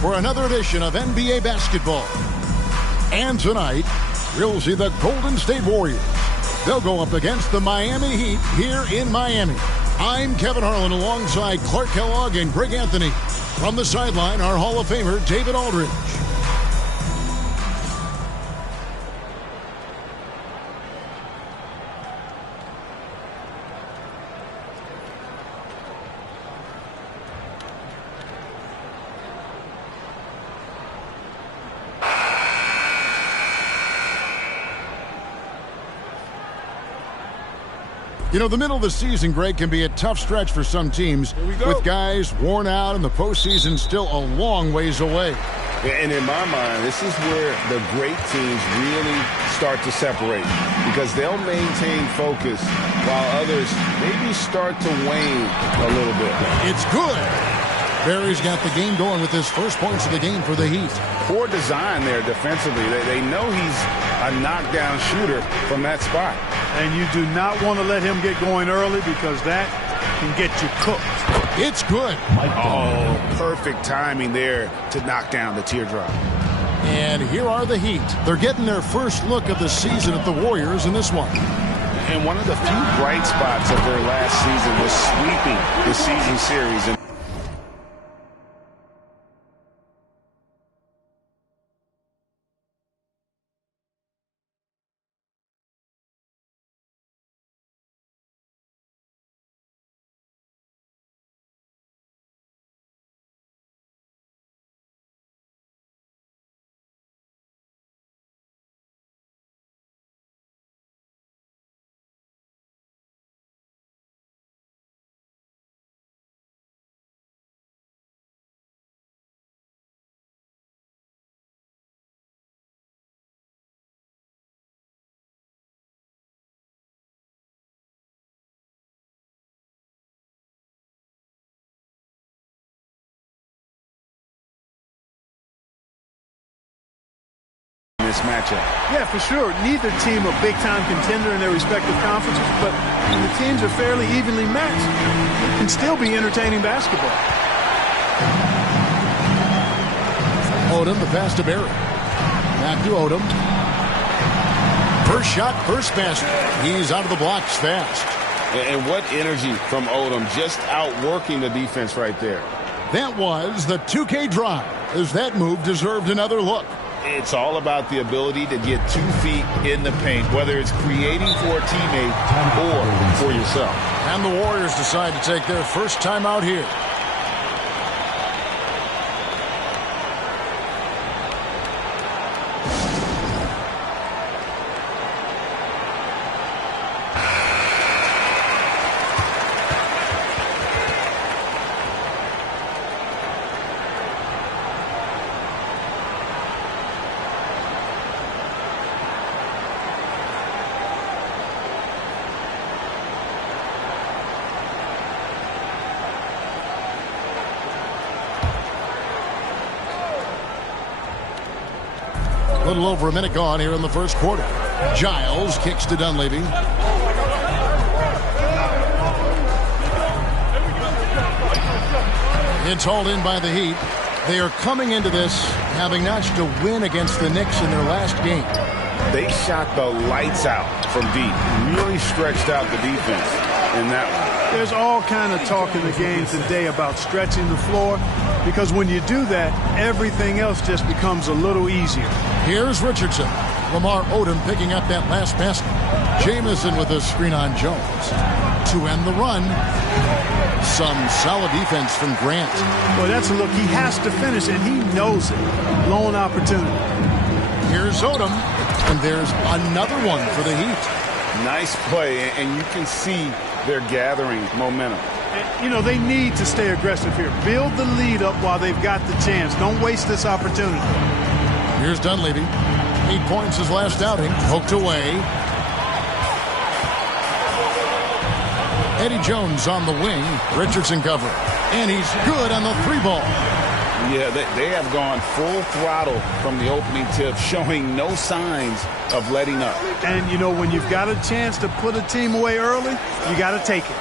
for another edition of NBA basketball. And tonight, we'll see the Golden State Warriors. They'll go up against the Miami Heat here in Miami. I'm Kevin Harlan alongside Clark Kellogg and Greg Anthony. From the sideline, our Hall of Famer, David Aldridge. You know, the middle of the season, Greg, can be a tough stretch for some teams with guys worn out and the postseason still a long ways away. And in my mind, this is where the great teams really start to separate because they'll maintain focus while others maybe start to wane a little bit. It's good. Barry's got the game going with his first points of the game for the Heat. Poor design there defensively. They know he's a knockdown shooter from that spot. And you do not want to let him get going early because that can get you cooked. It's good. Oh, perfect timing there to knock down the teardrop. And here are the Heat. They're getting their first look of the season at the Warriors in this one. And one of the few bright spots of their last season was sweeping the season series. This matchup. Yeah, for sure. Neither team a big-time contender in their respective conferences, but when the teams are fairly evenly matched, it can still be entertaining basketball. Odom, the pass to Barry. Back to Odom. First shot, first basket. He's out of the blocks fast. And what energy from Odom, just outworking the defense right there. That was the 2K drive, as that move deserved another look. It's all about the ability to get 2 feet in the paint, whether it's creating for a teammate or for yourself. And the Warriors decide to take their first time out here. A little over a minute gone here in the first quarter. Giles kicks to Dunleavy. It's hauled in by the Heat. They are coming into this having notched a win against the Knicks in their last game. They shot the lights out from deep. Really stretched out the defense in that one. There's all kind of talk in the game today about stretching the floor because when you do that, everything else just becomes a little easier. Here's Richardson. Lamar Odom picking up that last basket. Jamison with a screen on Jones. To end the run, some solid defense from Grant. Boy, that's a look. He has to finish, and he knows it. Lone opportunity. Here's Odom, and there's another one for the Heat. Nice play, and you can see they're gathering momentum. And, you know, they need to stay aggressive here. Build the lead up while they've got the chance. Don't waste this opportunity. Here's Dunleavy. 8 points his last outing. Poked away. Eddie Jones on the wing. Richardson cover. And he's good on the 3-ball. Yeah, they have gone full throttle from the opening tip, showing no signs of letting up. And, you know, when you've got a chance to put a team away early, you got to take it.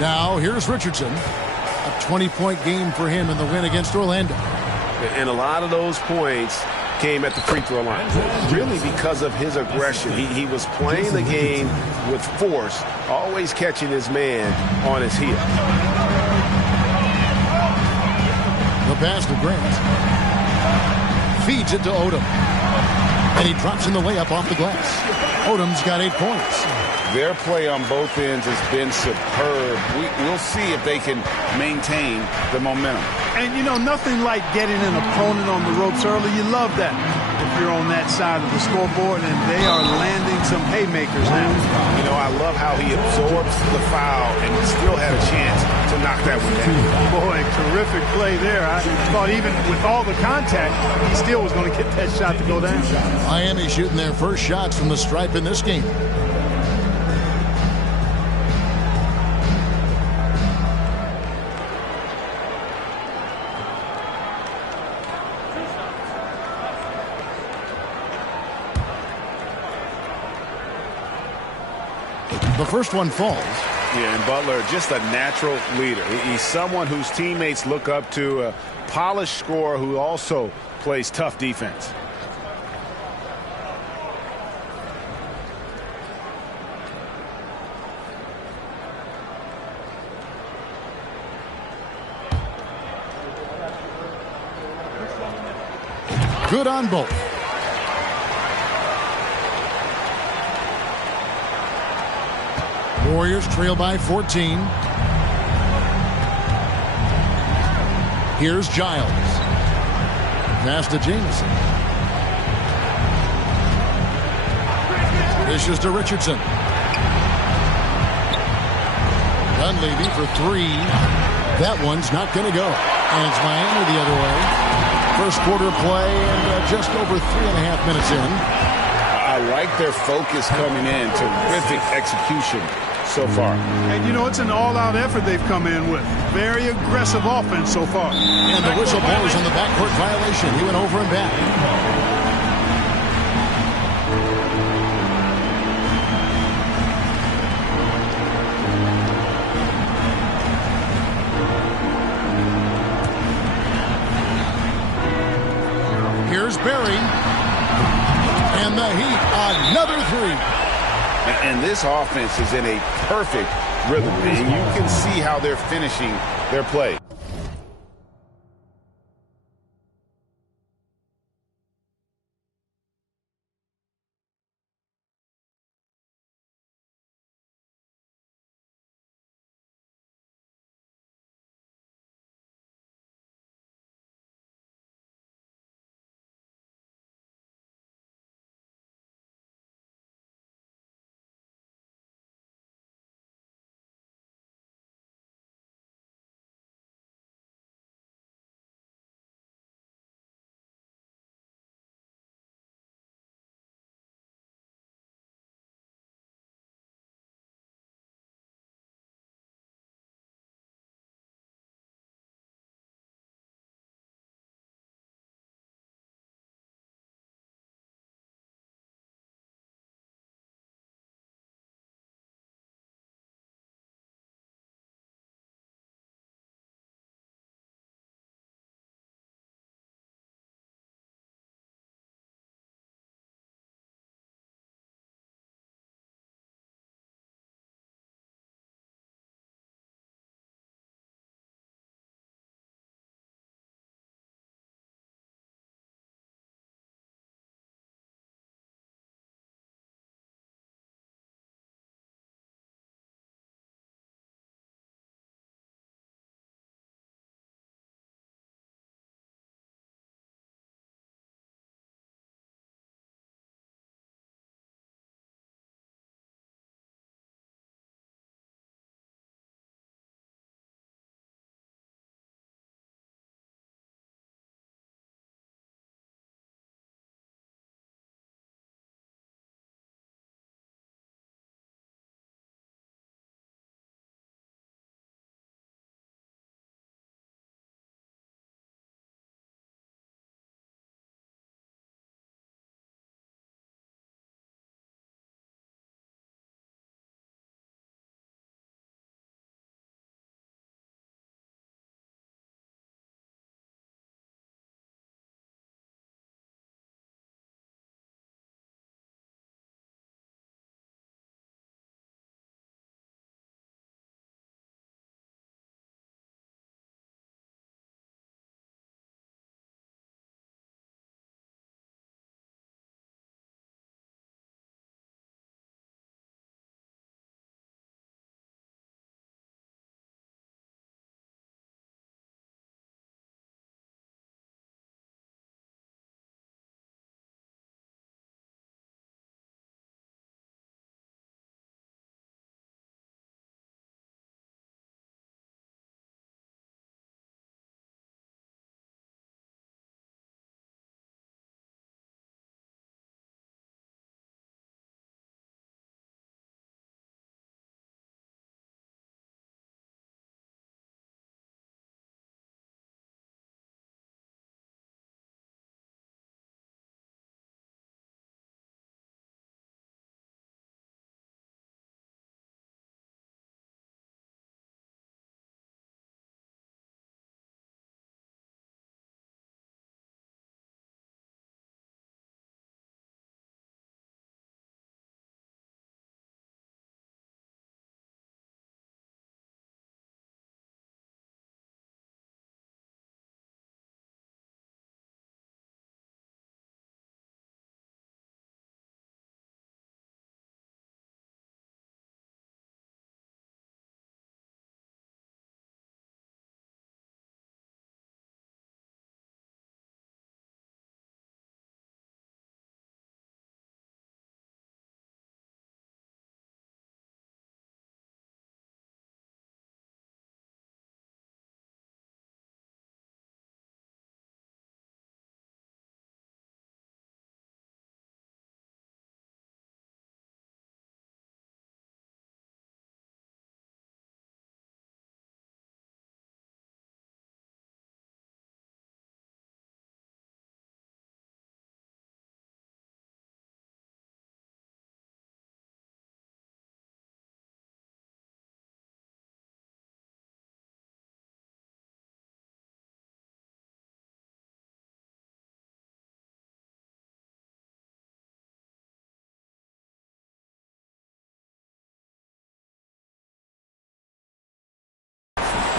Now, here's Richardson. A 20-point game for him in the win against Orlando. And a lot of those points came at the free throw line, really because of his aggression. He was playing the game with force, always catching his man on his heel. The pass to Grant. Feeds it to Odom. And he drops in the layup off the glass. Odom's got 8 points. Their play on both ends has been superb. We'll see if they can maintain the momentum. And, you know, nothing like getting an opponent on the ropes early. You love that if you're on that side of the scoreboard, and they are landing some haymakers now. You know, I love how he absorbs the foul and still had a chance to knock that one down. Boy, terrific play there. I thought even with all the contact, he still was going to get that shot to go down. Miami shooting their first shots from the stripe in this game. The first one falls. Yeah, and Butler, just a natural leader. He's someone whose teammates look up to, a polished scorer who also plays tough defense. Good on both. Warriors trail by 14. Here's Giles. Pass to Jamison. Dishes to Richardson. Dunleavy for 3. That one's not going to go. And it's Miami the other way. First quarter play and just over 3.5 minutes in. I like their focus coming in. Terrific execution so far. And, you know, it's an all-out effort they've come in with. Very aggressive offense so far. And the whistle blows on the backcourt violation. He went over and back. Here's Barry. And the Heat, another 3. And this offense is in a perfect rhythm, and you can see how they're finishing their play.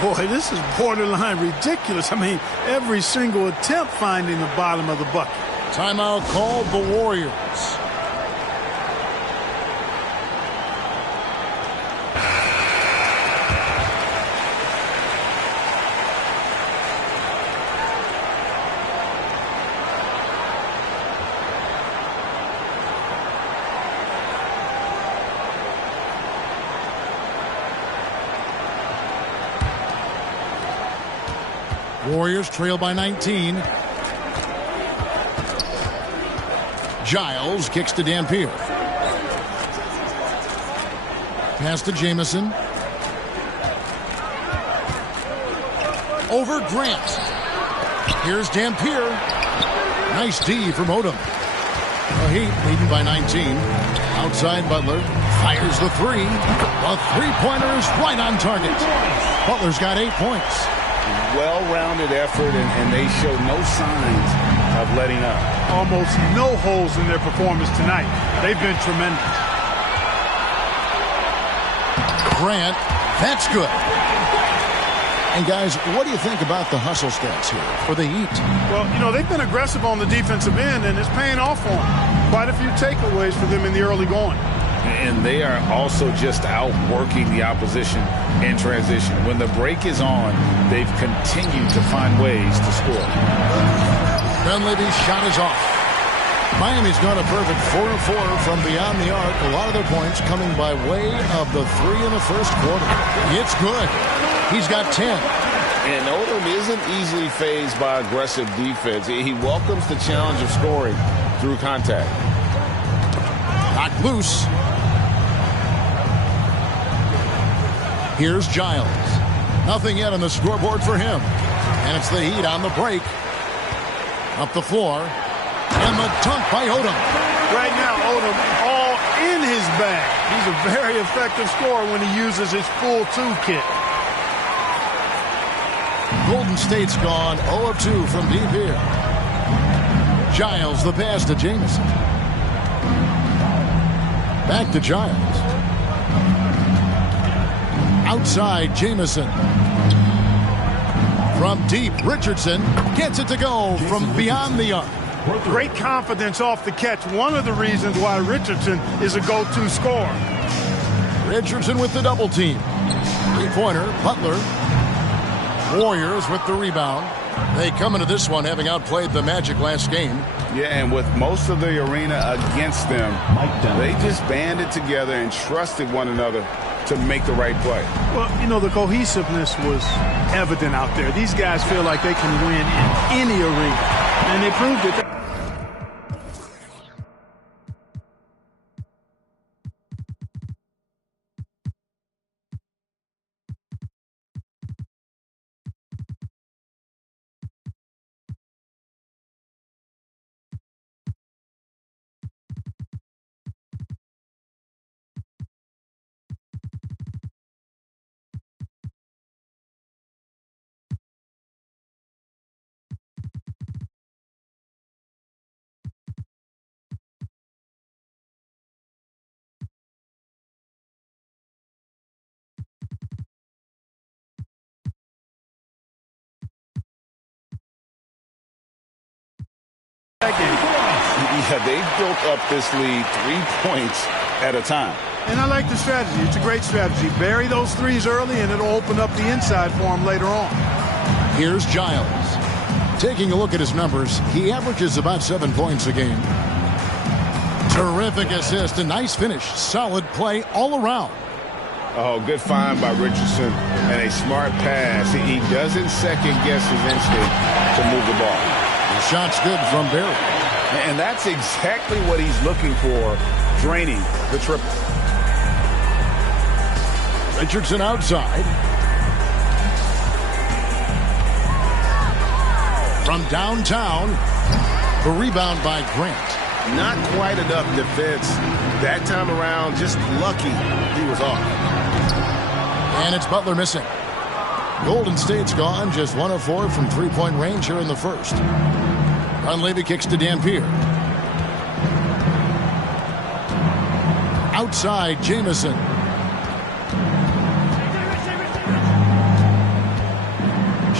Boy, this is borderline ridiculous. I mean, every single attempt finding the bottom of the bucket. Timeout called the Warriors. Warriors trail by 19. Giles kicks to Dampier. Pass to Jamison. Over Grant. Here's Dampier. Nice D from Odom. The Heat leading by 19. Outside Butler. Fires the three. The three-pointer is right on target. Butler's got 8 points. Well-rounded effort, and they show no signs of letting up. Almost no holes in their performance tonight. They've been tremendous. Grant, that's good. And guys, what do you think about the hustle stats here for the Heat? Well, you know, they've been aggressive on the defensive end, and it's paying off for them. Quite a few takeaways for them in the early going. And they are also just outworking the opposition in transition. When the break is on, they've continued to find ways to score. Dunleavy's shot is off. Miami's gone a perfect 4-4 from beyond the arc. A lot of their points coming by way of the three in the first quarter. It's good. He's got 10. And Odom isn't easily fazed by aggressive defense. He welcomes the challenge of scoring through contact. Knocked loose. Here's Giles. Nothing yet on the scoreboard for him. And it's the Heat on the break. Up the floor. And the dunk by Odom. Right now, Odom all in his bag. He's a very effective scorer when he uses his full toolkit. Golden State's gone 0 of 2 from deep here. Giles the pass to Jamison. Back to Giles. Outside Jamison. From deep, Richardson gets it to go from beyond the arc. Great confidence off the catch. One of the reasons why Richardson is a go-to scorer. Richardson with the double team. Three-pointer, Butler. Warriors with the rebound. They come into this one having outplayed the Magic last game. Yeah, and with most of the arena against them, they just banded together and trusted one another to make the right play. Well, you know, the cohesiveness was evident out there. These guys feel like they can win in any arena, and they proved it. Yeah, they built up this lead 3 points at a time. And I like the strategy. It's a great strategy. Bury those threes early, and it'll open up the inside for him later on. Here's Giles. Taking a look at his numbers, he averages about 7 points a game. Terrific assist, a nice finish. Solid play all around. Oh, good find by Richardson and a smart pass. He doesn't second-guess his instinct to move the ball. The shot's good from Barry. And that's exactly what he's looking for, draining the triple. Richardson outside. From downtown, the rebound by Grant. Not quite enough defense that time around. Just lucky he was off. And it's Butler missing. Golden State's gone just 1 of 4 from three-point range here in the first. Dunleavy kicks to Dampier. Outside Jamison.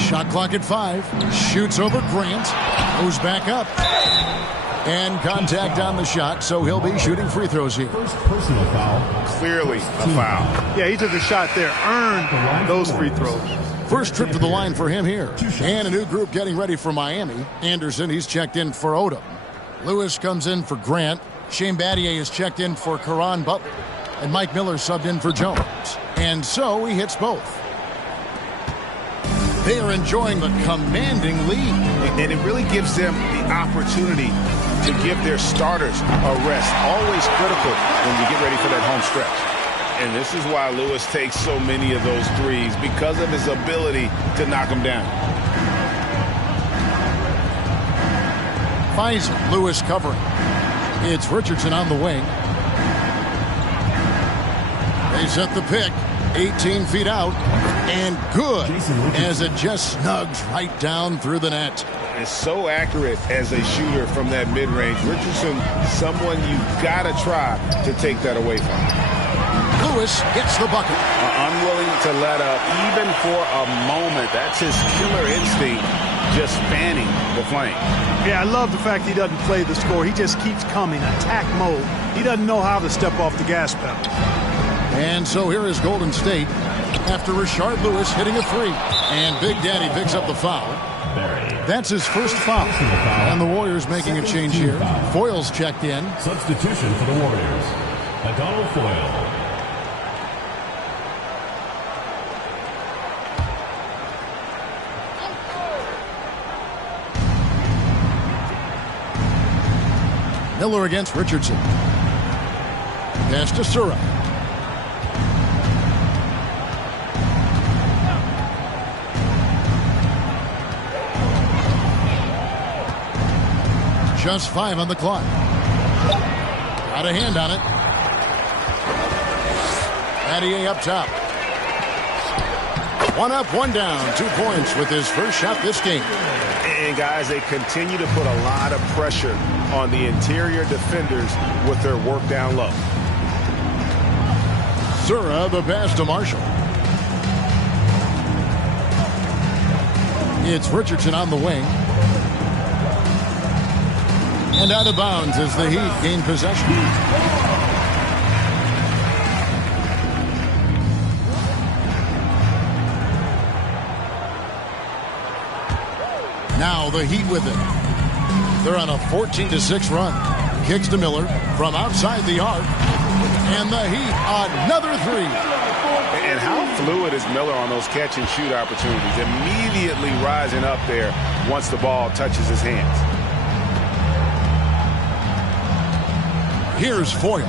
Shot clock at 5. Shoots over Grant. Goes back up. And contact on the shot, so he'll be shooting free throws here. First personal foul. Clearly a foul. Yeah, he took the shot there, earned those free throws. First trip to the line for him here. And a new group getting ready for Miami. Anderson, he's checked in for Odom. Lewis comes in for Grant. Shane Battier is checked in for Caron Butler. And Mike Miller subbed in for Jones. And so he hits both. They are enjoying the commanding lead. And it really gives them the opportunity to give their starters a rest. Always critical when you get ready for that home stretch. And this is why Lewis takes so many of those threes, because of his ability to knock them down. Fizer, Lewis covering. It's Richardson on the wing. They set the pick. 18 feet out. And good, as it just snugs right down through the net. Is so accurate as a shooter from that mid-range. Richardson, someone you've got to try to take that away from. Lewis gets the bucket. Unwilling to let up, even for a moment. That's his killer instinct, just fanning the flame. Yeah, I love the fact he doesn't play the score. He just keeps coming, attack mode. He doesn't know how to step off the gas pedal. And so here is Golden State after Rashard Lewis hitting a three. And Big Daddy picks up the foul. That's his first foul. And the Warriors making a change here. Foyle's checked in. Substitution for the Warriors. Donald Foyle. Miller against Richardson. Pass to Sura. Just 5 on the clock. Got a hand on it. Battier up top. 1 up, 1 down. 2 points with his first shot this game. And guys, they continue to put a lot of pressure on the interior defenders with their work down low. Sura, the pass to Marshall. It's Richardson on the wing. And out of bounds as the Heat gain possession. Now the Heat with it. They're on a 14-6 run. Kicks to Miller from outside the arc. And the Heat, another three. And how fluid is Miller on those catch-and-shoot opportunities? Immediately rising up there once the ball touches his hands. Here's Foyle.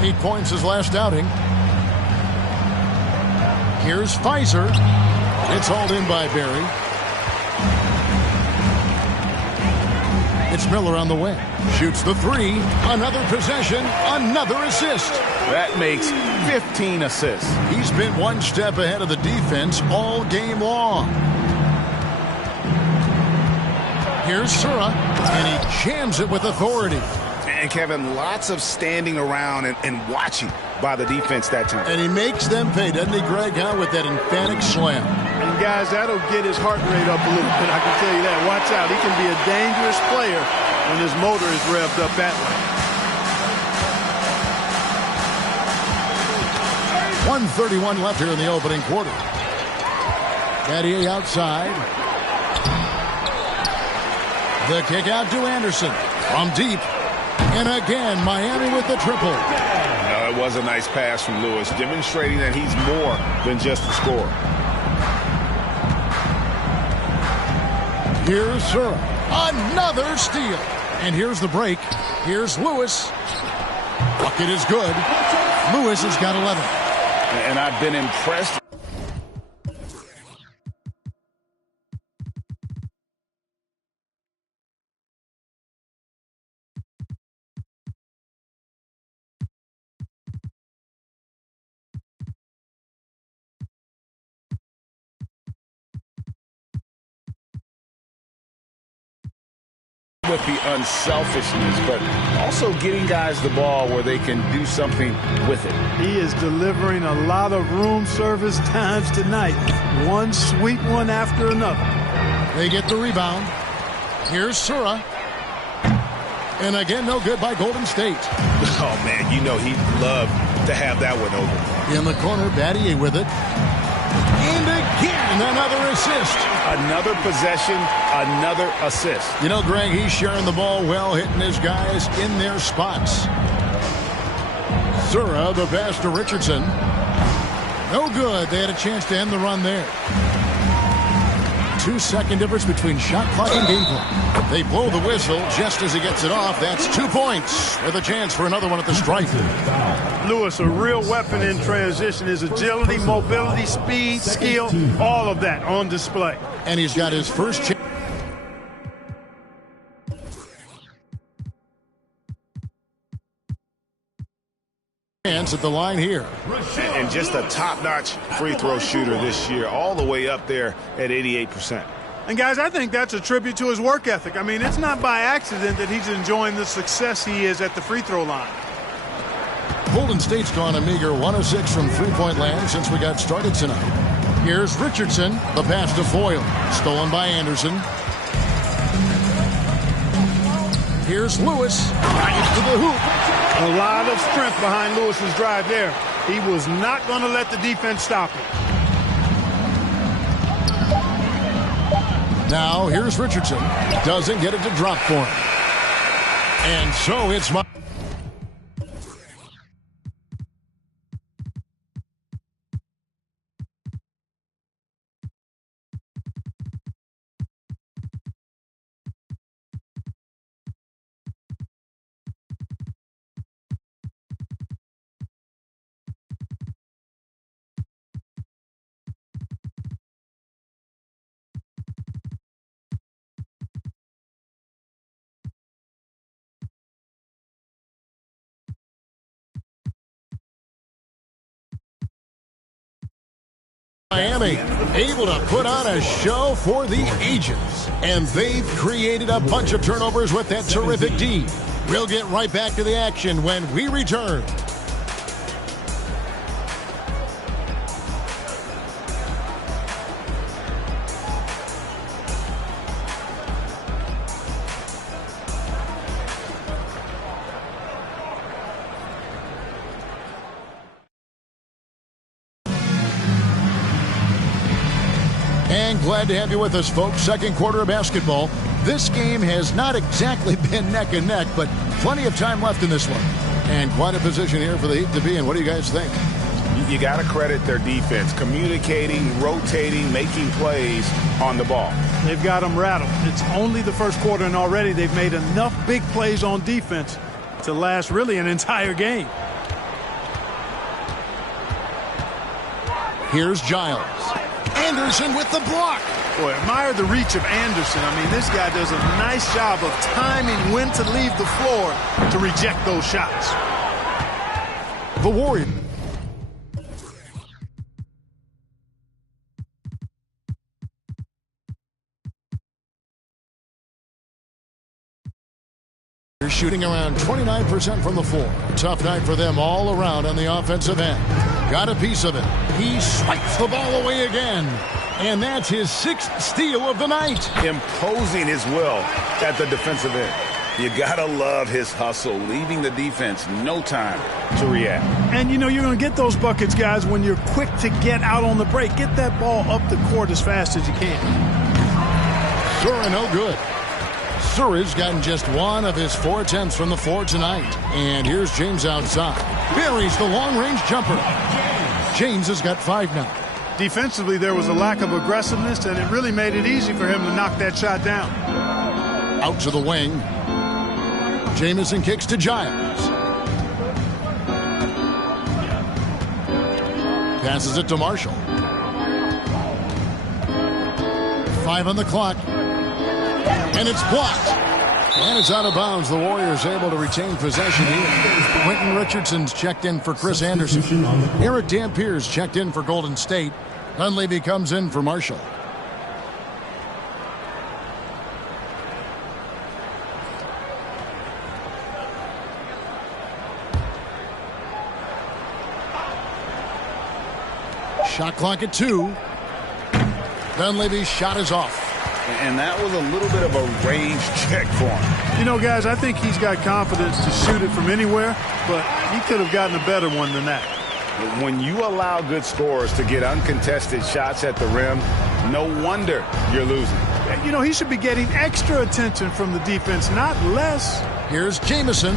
8 points his last outing. Here's Fizer. It's hauled in by Barry. It's Miller on the wing. Shoots the three. Another possession. Another assist. That makes 15 assists. He's been one step ahead of the defense all game long. Here's Sura. And he jams it with authority. And Kevin, lots of standing around and watching by the defense that time. And he makes them pay, doesn't he, Greg, with that emphatic slam. And, guys, that'll get his heart rate up a little bit, I can tell you that. Watch out. He can be a dangerous player when his motor is revved up that way. 1:31 left here in the opening quarter. Battier outside. The kick out to Anderson from deep. And again, Miami with the triple. No, it was a nice pass from Lewis, demonstrating that he's more than just a scorer. Here's Sura. Another steal. And here's the break. Here's Lewis. Bucket is good. Lewis has got 11. And I've been impressed. with the unselfishness, but also getting guys the ball where they can do something with it. He is delivering a lot of room service times tonight. One sweet one after another. They get the rebound. Here's Sura. And again, no good by Golden State. Oh, man, you know he'd love to have that one over. In the corner, Battier with it. And again, another assist. Another possession, another assist. You know, Greg, he's sharing the ball well, hitting his guys in their spots. Sura, the pass to Richardson. No good. They had a chance to end the run there. 2-second difference between shot clock and game clock. They blow the whistle just as he gets it off. That's 2 points with a chance for another one at the stripe. Lewis, a real weapon in transition. His agility, mobility, speed, skill, all of that on display. And he's got his first chance. At the line here. And just a top-notch free throw shooter this year, all the way up there at 88%. And guys, I think that's a tribute to his work ethic. I mean, it's not by accident that he's enjoying the success he is at the free throw line. Golden State's gone a meager 1 of 6 from three-point land since we got started tonight. Here's Richardson, the pass to Foyle, stolen by Anderson. Here's Lewis, right to the hoop. A lot of strength behind Lewis's drive there. He was not going to let the defense stop him. Now here's Richardson. Doesn't get it to drop for him. And so it's Miami able to put on a show for the ages. And they've created a bunch of turnovers with that terrific D. We'll get right back to the action when we return. And glad to have you with us, folks. Second quarter of basketball. This game has not exactly been neck and neck, but plenty of time left in this one. And quite a position here for the Heat to be in. What do you guys think? You got to credit their defense, communicating, rotating, making plays on the ball. They've got them rattled. It's only the first quarter, and already they've made enough big plays on defense to last really an entire game. Here's Giles. Anderson with the block. Boy, admire the reach of Anderson. I mean, this guy does a nice job of timing when to leave the floor to reject those shots. The Warriors. They're shooting around 29% from the floor. Tough night for them all around on the offensive end. Got a piece of it. He swipes the ball away again. And that's his 6th steal of the night. Imposing his will at the defensive end. You gotta love his hustle, leaving the defense no time to react. And you know you're going to get those buckets, guys, when you're quick to get out on the break. Get that ball up the court as fast as you can. Sura no good. Sura's gotten just 1 of his 4 attempts from the floor tonight. And here's James outside. Buries the long-range jumper. James has got 5 now. Defensively, there was a lack of aggressiveness, and it really made it easy for him to knock that shot down. Out to the wing. Jamison kicks to Giles. Passes it to Marshall. 5 on the clock. And it's blocked. And it's out of bounds. The Warriors able to retain possession here. Quentin Richardson's checked in for Chris Anderson. Eric Dampier's checked in for Golden State. Dunleavy comes in for Marshall. Shot clock at 2. Dunleavy's shot is off. And that was a little bit of a range check for him. You know, guys, I think he's got confidence to shoot it from anywhere, but he could have gotten a better one than that. When you allow good scorers to get uncontested shots at the rim, no wonder you're losing. You know, he should be getting extra attention from the defense, not less. Here's Jamison.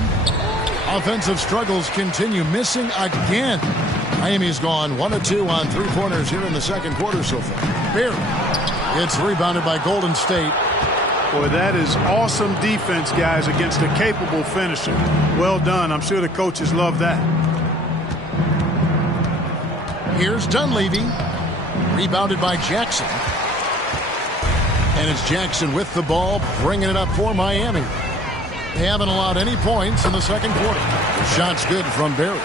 Offensive struggles continue, missing again. Miami's gone 1 of 2 on 3-pointers here in the second quarter so far. Barry. It's rebounded by Golden State. Boy, that is awesome defense, guys, against a capable finisher. Well done. I'm sure the coaches love that. Here's Dunleavy. Rebounded by Jackson. And it's Jackson with the ball, bringing it up for Miami. They haven't allowed any points in the second quarter. The shot's good from Barry.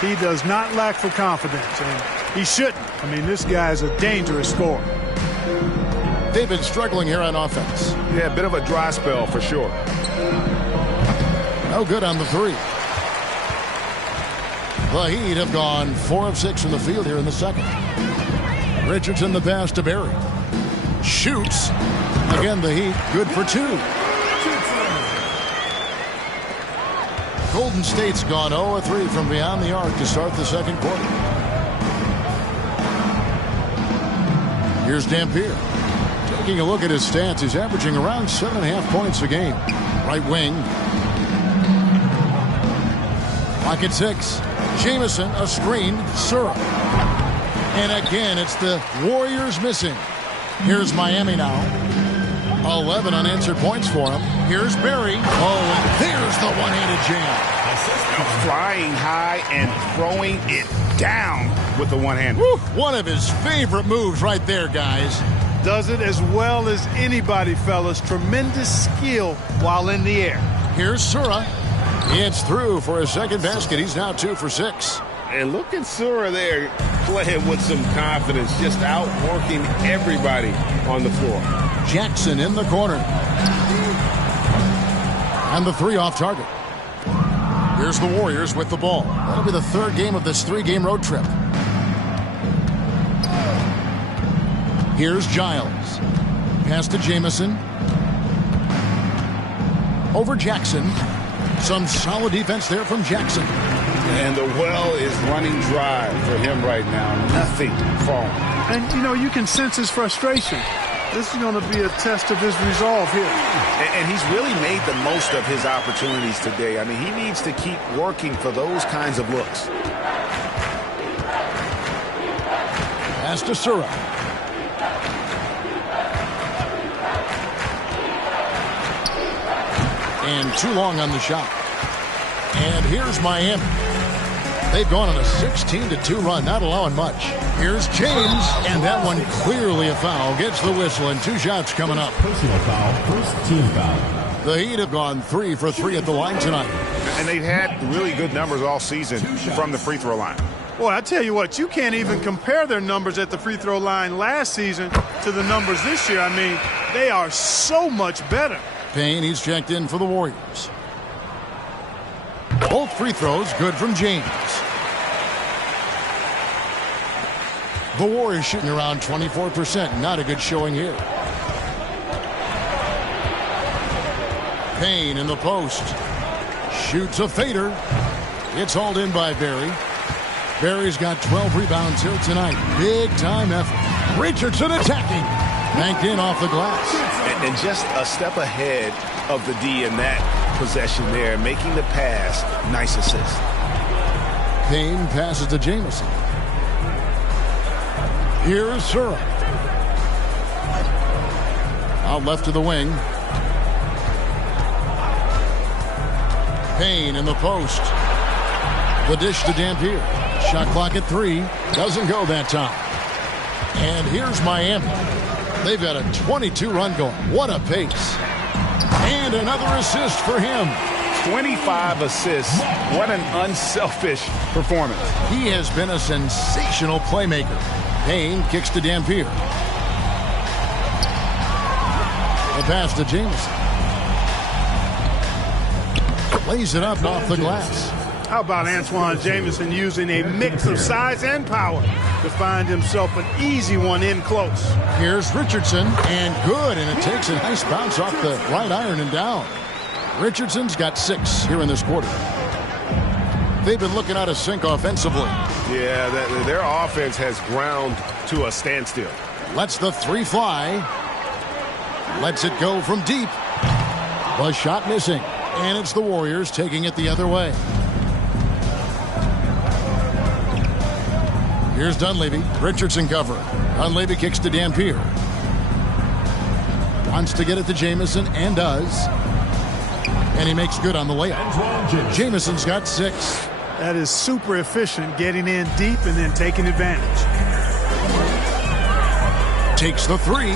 He does not lack for confidence, and he shouldn't. I mean, this guy is a dangerous scorer. They've been struggling here on offense. Yeah, a bit of a dry spell for sure. No good on the 3. The Heat have gone 4 of 6 from the field here in the second. Richardson the pass to Barry. Shoots. Again, the Heat good for 2. Golden State's gone 0 of 3 from beyond the arc to start the second quarter. Here's Dampier. Taking a look at his stats, he's averaging around 7.5 points a game. Right wing. Clock at 6. Jamison, a screen. Sura. And again, it's the Warriors missing. Here's Miami now. 11 unanswered points for him. Here's Barry. Oh, and there's the one-handed jam. Flying high and throwing it down with the one-hand. One of his favorite moves right there, guys. Does it as well as anybody, fellas. Tremendous skill while in the air. Here's Sura. It's through for his second basket. He's now 2 for 6. And look at Sura there playing with some confidence, just outworking everybody on the floor. Jackson in the corner. And the 3 off target. Here's the Warriors with the ball. That'll be the 3rd game of this 3-game road trip. Here's Giles. Pass to Jamison. Over Jackson. Some solid defense there from Jackson. And the well is running dry for him right now. Nothing falling. And, you know, you can sense his frustration. This is going to be a test of his resolve here. And he's really made the most of his opportunities today. I mean, he needs to keep working for those kinds of looks. Pass to Sura. And too long on the shot. And here's Miami. They've gone on a 16-2 run, not allowing much. Here's James, and that one clearly a foul. Gets the whistle, and 2 shots coming up. Personal foul, first team foul. The Heat have gone 3 for 3 at the line tonight. And they've had really good numbers all season from the free throw line. Boy, I tell you what, you can't even compare their numbers at the free throw line last season to the numbers this year. I mean, they are so much better. Payne, he's checked in for the Warriors. Both free throws good from James. The Warriors shooting around 24%. Not a good showing here. Payne in the post. Shoots a fader. It's hauled in by Barry. Barry's got 12 rebounds here tonight. Big time effort. Richardson attacking. Banked in off the glass. And just a step ahead of the D in that possession there, making the pass. Nice assist. Payne passes to Jamison. Here's Sura. Out left to the wing. Payne in the post. The dish to Dampier. Shot clock at 3. Doesn't go that time. And here's Miami. They've got a 22 run going. What a pace. And another assist for him. 25 assists. What an unselfish performance. He has been a sensational playmaker. Payne kicks to Dampier. The pass to Jamison. Lays it up off the glass. How about Antoine Jamison using a mix of size and power to find himself an easy one in close. Here's Richardson, and good, and it takes a nice bounce off the right iron and down. Richardson's got 6 here in this quarter. They've been looking out of sync offensively. Yeah, their offense has ground to a standstill. Lets the 3 fly. Lets it go from deep. The shot missing. And it's the Warriors taking it the other way. Here's Dunleavy. Richardson cover. Dunleavy kicks to Dampier. Wants to get it to Jamison and does. And he makes good on the layup. Jamison's got 6. That is super efficient, getting in deep and then taking advantage. Takes the 3.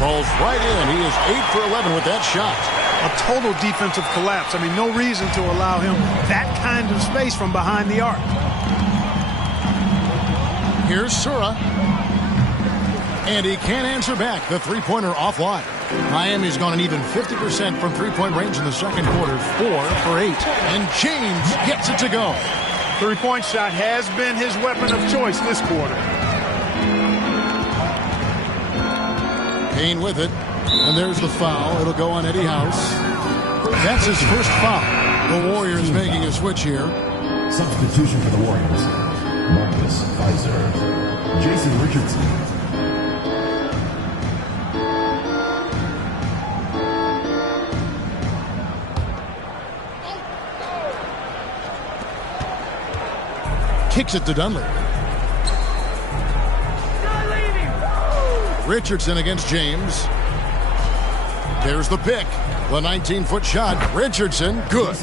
Falls right in. He is 8 for 11 with that shot. A total defensive collapse. I mean, no reason to allow him that kind of space from behind the arc. Here's Sura. And he can't answer back. The three-pointer offline. Miami's gone an even 50% from three-point range in the second quarter. 4 for 8. And James gets it to go. Three-point shot has been his weapon of choice this quarter. Payne with it. And there's the foul. It'll go on Eddie House. That's his first foul. The Warriors making a switch here. Substitution for the Warriors. Marcus Fizer. Jason Richardson. Kicks it to Dunleavy. Richardson against James. There's the pick. The 19-foot shot. Richardson, good.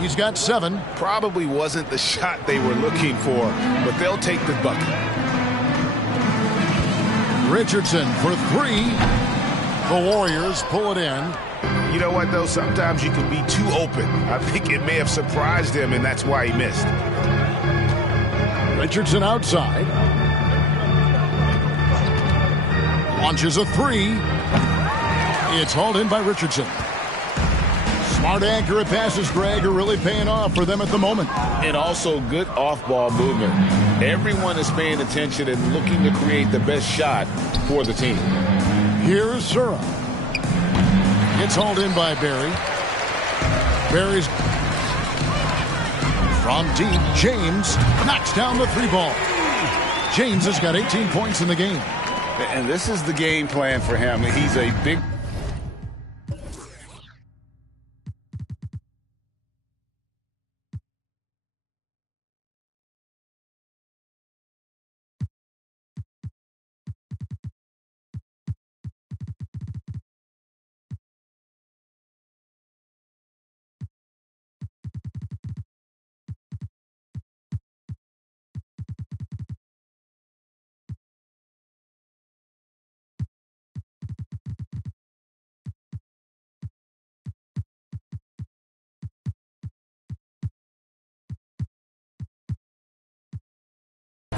He's got 7. Probably wasn't the shot they were looking for, but they'll take the bucket. Richardson for 3. The Warriors pull it in. You know what, though? Sometimes you can be too open. I think it may have surprised him, and that's why he missed. Richardson outside. Launches a 3. It's hauled in by Richardson. Smart, accurate passes, Greg, are really paying off for them at the moment. And also good off-ball movement. Everyone is paying attention and looking to create the best shot for the team. Here's Sura. It's hauled in by Barry. Barry's from deep. James knocks down the 3 ball. James has got 18 points in the game. And this is the game plan for him. He's a big...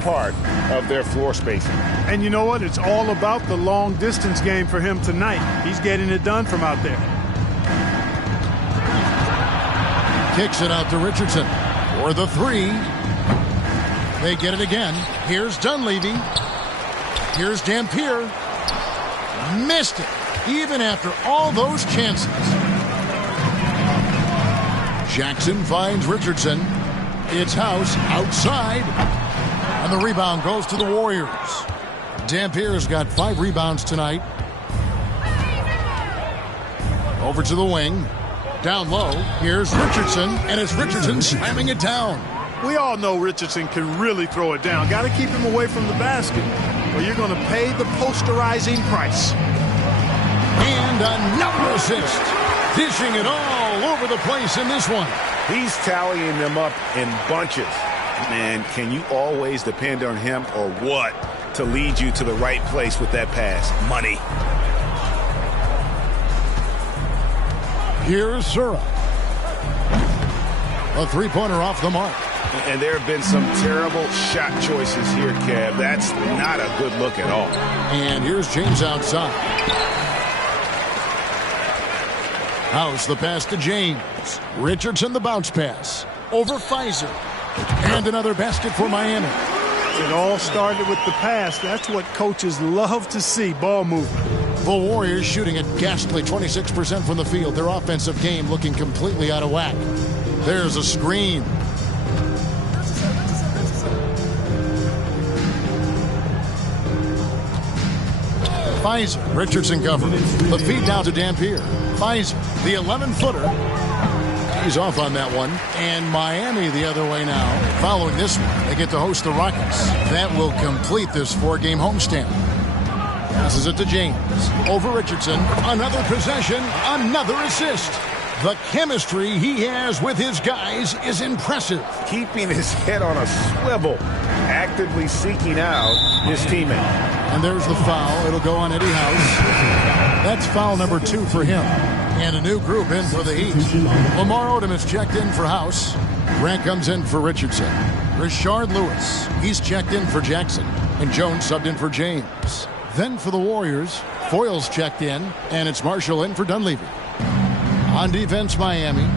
part of their floor spacing. And you know what? It's all about the long distance game for him tonight. He's getting it done from out there. Kicks it out to Richardson for the 3. They get it again. Here's Dunleavy. Here's Dampier. Missed it, even after all those chances. Jackson finds Richardson. It's House outside. And the rebound goes to the Warriors. Dampier's got 5 rebounds tonight. Over to the wing. Down low. Here's Richardson. And it's Richardson slamming it down. We all know Richardson can really throw it down. Got to keep him away from the basket, or you're going to pay the posterizing price. And another assist. Dishing it all over the place in this one. He's tallying them up in bunches. Man, can you always depend on him or what to lead you to the right place with that pass? Money. Here's Sura. A 3-pointer off the mark. And there have been some terrible shot choices here, Kev. That's not a good look at all. And here's James outside. House the pass to James. Richardson the bounce pass. Over Fizer. And another basket for Miami. It all started with the pass. That's what coaches love to see, ball movement. The Warriors shooting a ghastly 26% from the field. Their offensive game looking completely out of whack. There's a screen. Pfizer, Richardson covered. The feed down to Dampier. Pfizer, the 11-footer. He's off on that one. And Miami the other way now. Following this one, they get to host the Rockets. That will complete this 4-game homestand. Passes it to James. Over Richardson. Another possession. Another assist. The chemistry he has with his guys is impressive. Keeping his head on a swivel. Actively seeking out his teammate. And there's the foul. It'll go on Eddie House. That's foul number 2 for him. And a new group in for the Heat. Lamar Odom is checked in for House. Grant comes in for Richardson. Rashard Lewis, he's checked in for Jackson. And Jones subbed in for James. Then for the Warriors, Foyle's checked in. And it's Marshall in for Dunleavy. On defense, Miami.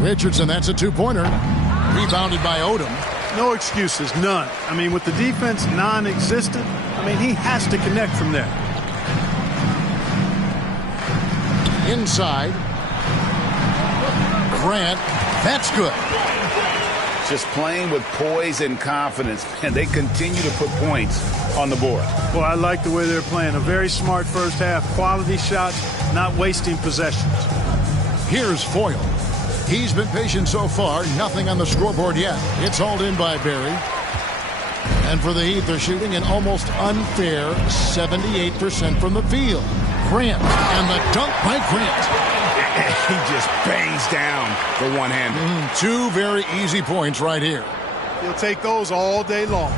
Richardson, that's a 2-pointer. Rebounded by Odom. No excuses, none. I mean, with the defense non-existent, he has to connect from there. Inside. Grant, that's good. Just playing with poise and confidence, and they continue to put points on the board. Well, I like the way they're playing. A very smart first half. Quality shots, not wasting possessions. Here's Foyle. He's been patient so far. Nothing on the scoreboard yet. It's hauled in by Barry. And for the Heat, they're shooting an almost unfair 78% from the field. Grant, and the dunk by Grant. He just bangs down the one-hander. 2 very easy points right here. He'll take those all day long.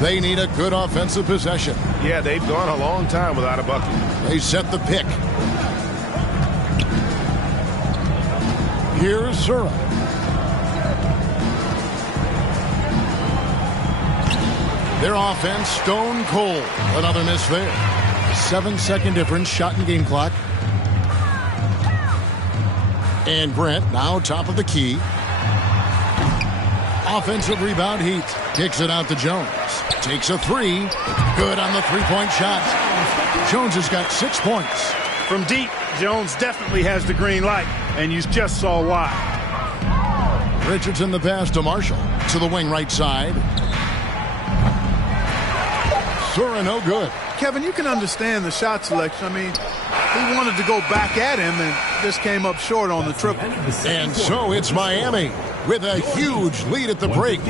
They need a good offensive possession. Yeah, they've gone a long time without a bucket. They set the pick. Here's Zura. Their offense stone cold. Another miss there. 7-second difference, shot and game clock. And Grant now top of the key. Offensive rebound, Heat. Kicks it out to Jones. Takes a 3. Good on the 3-point shot. Jones has got 6 points. From deep, Jones definitely has the green light, and you just saw why. Richardson the pass to Marshall. To the wing right side. Sura no good. Kevin, you can understand the shot selection. He wanted to go back at him and just came up short on the triple. And so it's Miami with a huge lead at the break.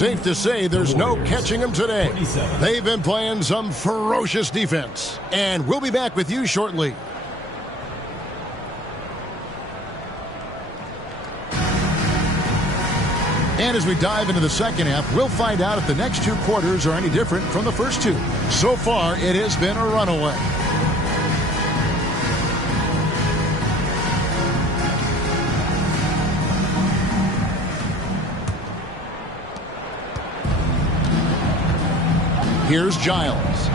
Safe to say there's no catching them today. They've been playing some ferocious defense. And we'll be back with you shortly. And as we dive into the second half, we'll find out if the next 2 quarters are any different from the first 2. So far, it has been a runaway. Here's Giles.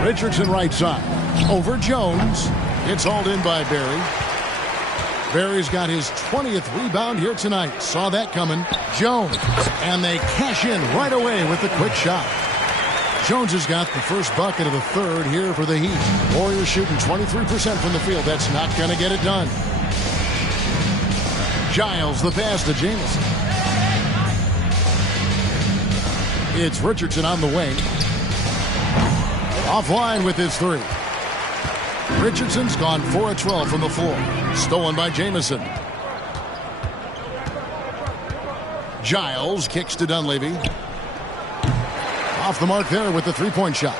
Richardson right side. Over Jones. It's hauled in by Barry. Barry's got his 20th rebound here tonight. Saw that coming. Jones. And they cash in right away with the quick shot. Jones has got the first bucket of the third here for the Heat. Warriors shooting 23% from the field. That's not going to get it done. Giles the pass to Jamison. It's Richardson on the wing. Offline with his 3. Richardson's gone 4 of 12 from the floor. Stolen by Jamison. Giles kicks to Dunleavy. Off the mark there with the 3-point shot.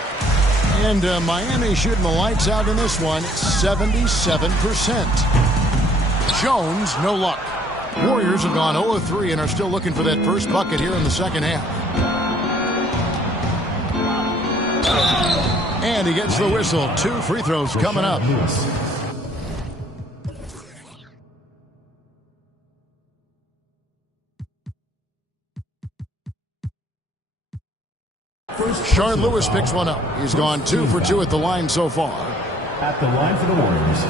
And Miami shooting the lights out in this one, 77%. Jones, no luck. Warriors have gone 0 of 3 and are still looking for that first bucket here in the second half. And he gets the whistle. 2 free throws coming up. Shard Lewis picks one up. He's gone 2 for 2 at the line so far. At the line for the Warriors.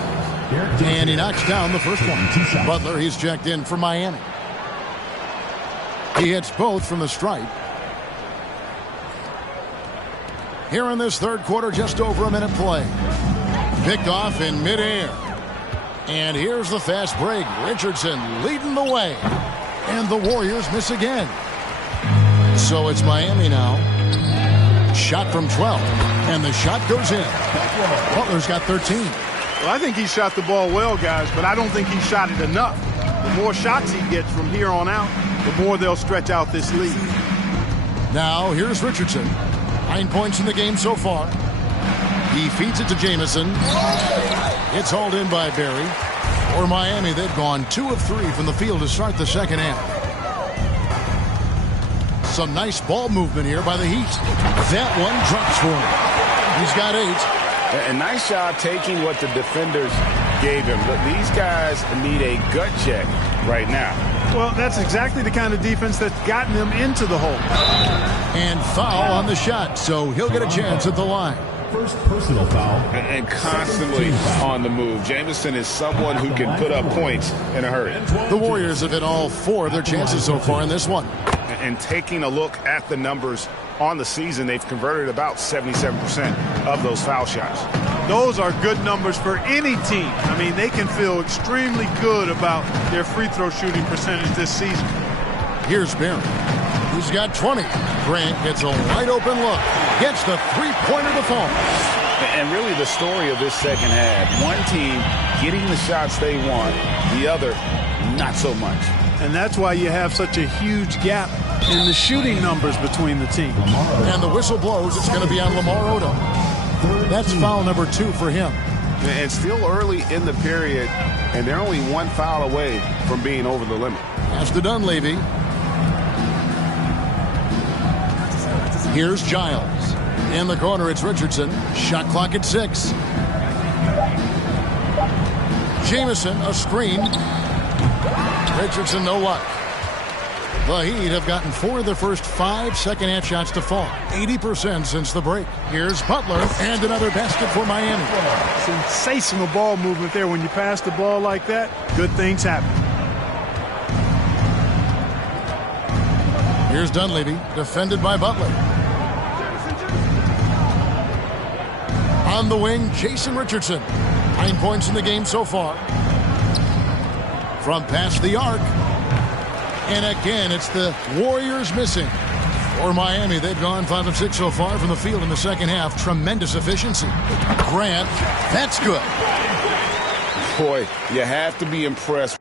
And he knocks down the first one. Butler, he's checked in for Miami. He hits both from the stripe. Here in this third quarter, just over a minute play. Picked off in midair. And here's the fast break. Richardson leading the way. And the Warriors miss again. So it's Miami now. Shot from 12. And the shot goes in. Butler's got 13. Well, I think he shot the ball well, guys, but I don't think he shot it enough. The more shots he gets from here on out, the more they'll stretch out this lead. Now, here's Richardson. 9 points in the game so far. He feeds it to Jamison. It's hauled in by Barry. For Miami, they've gone 2 of 3 from the field to start the second half. Some nice ball movement here by the Heat. That one drops for him. He's got 8. A nice job taking what the defenders gave him. But these guys need a gut check right now. Well, that's exactly the kind of defense that's gotten them into the hole. And foul on the shot, so he'll get a chance at the line. First personal foul. And constantly on the move. Jamison is someone who can put up points in a hurry. The Warriors have hit all 4 of their chances so far in this one. And taking a look at the numbers on the season, they've converted about 77% of those foul shots. Those are good numbers for any team. I mean, they can feel extremely good about their free throw shooting percentage this season. Here's Barry. He's got 20. Grant gets a wide open look. Gets the three-pointer to fall. And really the story of this second half. One team getting the shots they want, the other not so much. And that's why you have such a huge gap in the shooting numbers between the teams. And the whistle blows. It's going to be on Lamar Odom. That's foul number 2 for him. And still early in the period, and they're only 1 foul away from being over the limit. Pass to Dunleavy. Here's Giles. In the corner, it's Richardson. Shot clock at 6. Jamison, a screen. Richardson, no luck. The Heat have gotten 4 of their first 5 second-half shots to fall. 80% since the break. Here's Butler, and another basket for Miami. Sensational ball movement there. When you pass the ball like that, good things happen. Here's Dunleavy, defended by Butler. On the wing, Jason Richardson. 9 points in the game so far. From past the arc. And again, it's the Warriors missing. For Miami, they've gone 5 of 6 so far from the field in the second half. Tremendous efficiency. Grant, that's good. Boy, you have to be impressed.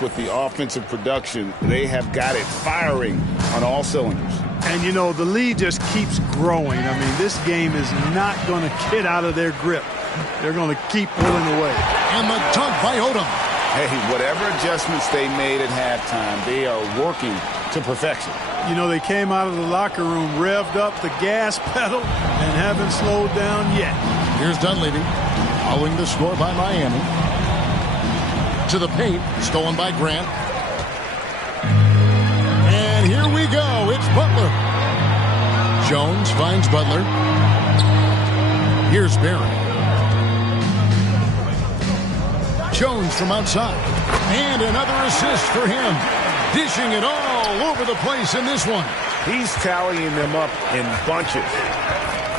With the offensive production, they have got it firing on all cylinders. And, you know, the lead just keeps growing. I mean, this game is not going to get out of their grip. They're going to keep pulling away. And the dunk by Odom. Hey, whatever adjustments they made at halftime, they are working to perfection. You know, they came out of the locker room, revved up the gas pedal, and haven't slowed down yet. Here's Dunleavy, following the score by Miami. To the paint, stolen by Grant. And here we go, it's Butler. Jones finds Butler. Here's Barry. Jones from outside. And another assist for him. Dishing it all over the place in this one. He's tallying them up in bunches.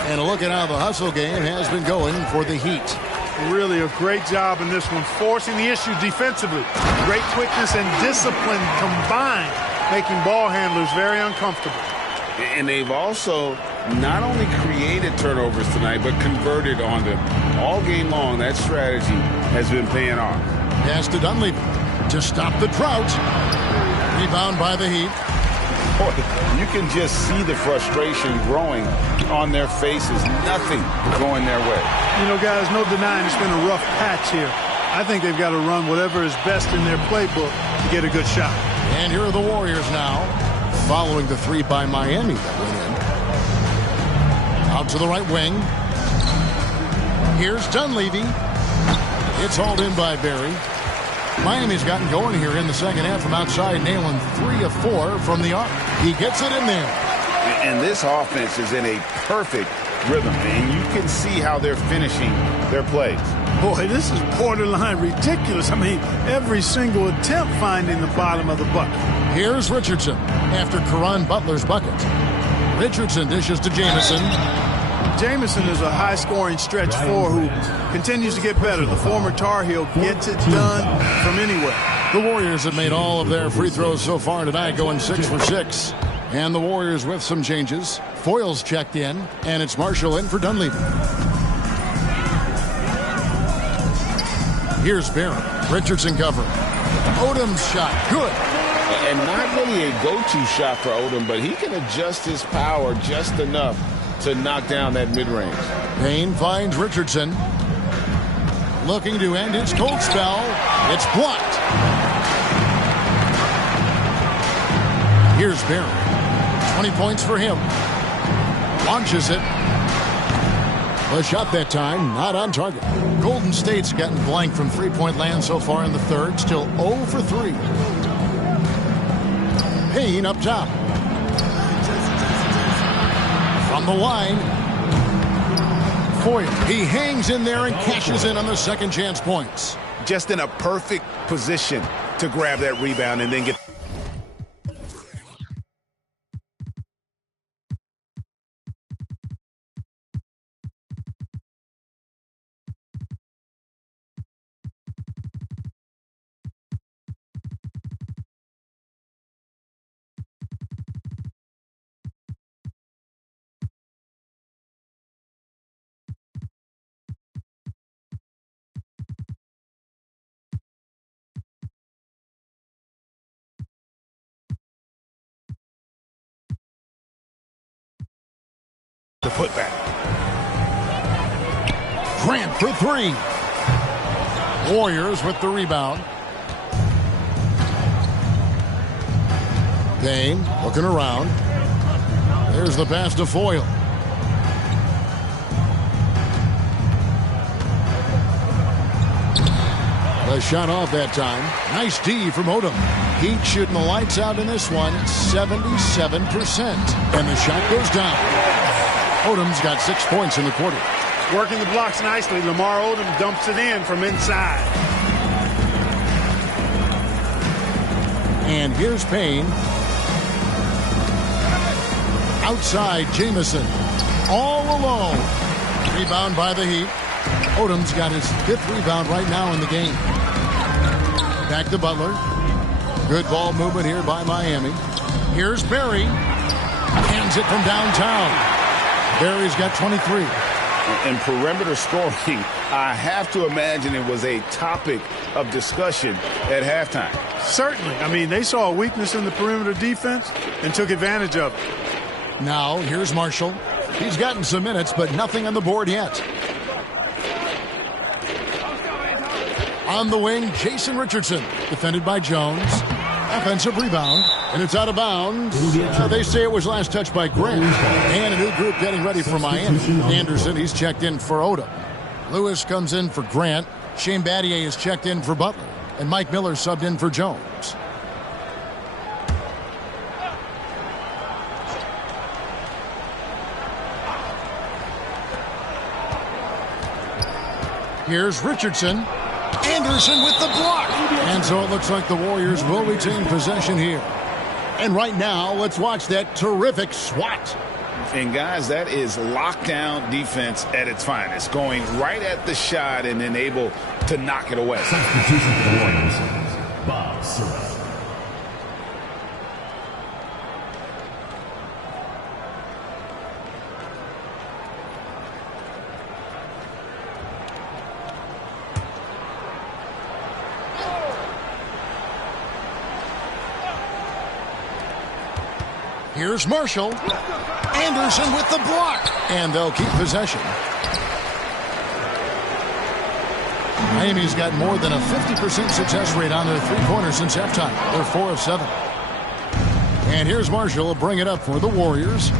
And a look at how the hustle game has been going for the Heat. Really a great job in this one, forcing the issue defensively. Great quickness and discipline combined, making ball handlers very uncomfortable. And they've also not only created turnovers tonight, but converted on them. All game long, that strategy has been paying off. Pass to Dunleavy to stop the drought. Rebound by the Heat. Boy, you can just see the frustration growing on their faces. Nothing going their way. You know, guys, no denying it's been a rough patch here. I think they've got to run whatever is best in their playbook to get a good shot. And here are the Warriors now, following the 3 by Miami that went in. Out to the right wing. Here's Dunleavy. It's hauled in by Barry. Miami's gotten going here in the second half from outside, nailing 3 of 4 from the arc. He gets it in there. And this offense is in a perfect rhythm, and you can see how they're finishing their plays. Boy, this is borderline ridiculous. I mean, every single attempt finding the bottom of the bucket. Here's Richardson after Caron Butler's bucket. Richardson dishes to Jamison. Jamison is a high-scoring stretch 4 who continues to get better. The former Tar Heel gets it done from anywhere. The Warriors have made all of their free throws so far tonight, going 6 for 6. And the Warriors with some changes. Foyle's checked in, and it's Marshall in for Dunleavy. Here's Barron. Richardson covering. Odom's shot, good. And not really a go-to shot for Odom, but he can adjust his power just enough to knock down that mid-range. Payne finds Richardson. Looking to end his cold spell. It's blocked. Here's Barron. 20 points for him. Launches it. The shot that time, not on target. Golden State's gotten blank from three-point land so far in the third. Still 0 for 3. Payne up top. From the line. Foyle. He hangs in there and cashes in on the second chance points. Just in a perfect position to grab that rebound and then get putback. Grant for three. Warriors with the rebound. Payne looking around. There's the pass to Foyle. A shot off that time. Nice D from Odom. Heat shooting the lights out in this one, 77%. And the shot goes down. Odom's got 6 points in the quarter. Working the blocks nicely. Lamar Odom dumps it in from inside. And here's Payne. Outside, Jamison. All alone. Rebound by the Heat. Odom's got his 5th rebound right now in the game. Back to Butler. Good ball movement here by Miami. Here's Barry. Hands it from downtown. Barry's got 23. In perimeter scoring, I have to imagine it was a topic of discussion at halftime. Certainly. I mean, they saw a weakness in the perimeter defense and took advantage of it. Now, here's Marshall. He's gotten some minutes, but nothing on the board yet. On the wing, Jason Richardson, defended by Jones. Offensive rebound, and it's out of bounds. They say it was last touched by Grant. And a new group getting ready for Miami. Anderson, he's checked in for Odom. Lewis comes in for Grant. Shane Battier is checked in for Butler. And Mike Miller subbed in for Jones. Here's Richardson. Anderson with the block. And so it looks like the Warriors will retain possession here. And right now, let's watch that terrific swat. And guys, that is lockdown defense at its finest. Going right at the shot and then able to knock it away. Substitution for the Warriors. Bob Surratt. Here's Marshall. Anderson with the block. And they'll keep possession. Miami's got more than a 50% success rate on their three-pointers since halftime. They're 4 of 7. And here's Marshall will bring it up for the Warriors.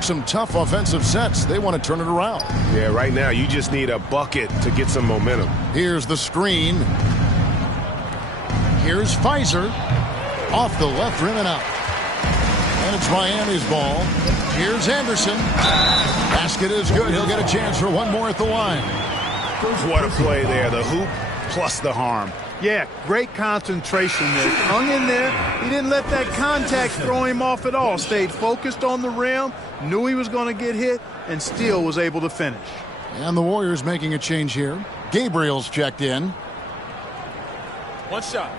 Some tough offensive sets. They want to turn it around. Yeah, right now you just need a bucket to get some momentum. Here's the screen. Here's Pfizer. Off the left rim and out. And it's Miami's ball. Here's Anderson. Basket is good. He'll get a chance for one more at the line. What a play there. The hoop plus the harm. Yeah, great concentration there. Hung in there. He didn't let that contact throw him off at all. Stayed focused on the rim. Knew he was going to get hit and still was able to finish. And the Warriors making a change here. Gabriel's checked in. One shot.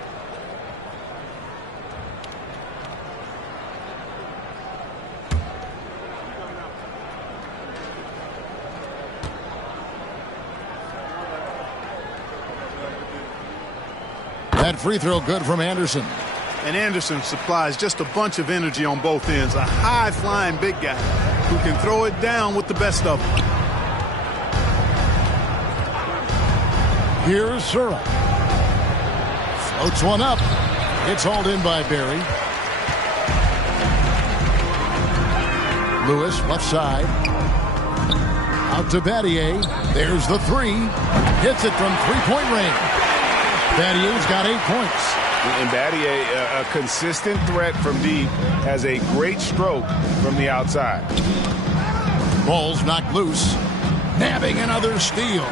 That free throw good from Anderson. And Anderson supplies just a bunch of energy on both ends. A high-flying big guy who can throw it down with the best of them. Here's Surratt. Floats one up. It's hauled in by Barry. Lewis, left side. Out to Battier. There's the three. Hits it from three-point range. Battier's got 8 points. And Battier, a consistent threat from deep, has a great stroke from the outside. Ball's knocked loose. Nabbing another steal.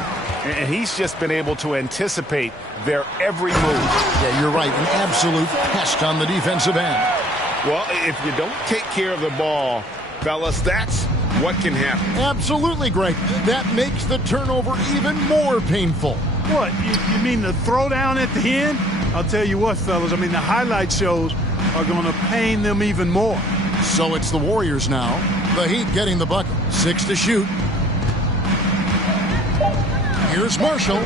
And he's just been able to anticipate their every move. Yeah, you're right. An absolute pest on the defensive end. Well, if you don't take care of the ball, fellas, that's what can happen. Absolutely, Greg. That makes the turnover even more painful. What, you mean the throwdown at the end? I'll tell you what, fellas, I mean, the highlight shows are going to pain them even more. So it's the Warriors now. The Heat getting the bucket. 6 to shoot. Here's Marshall.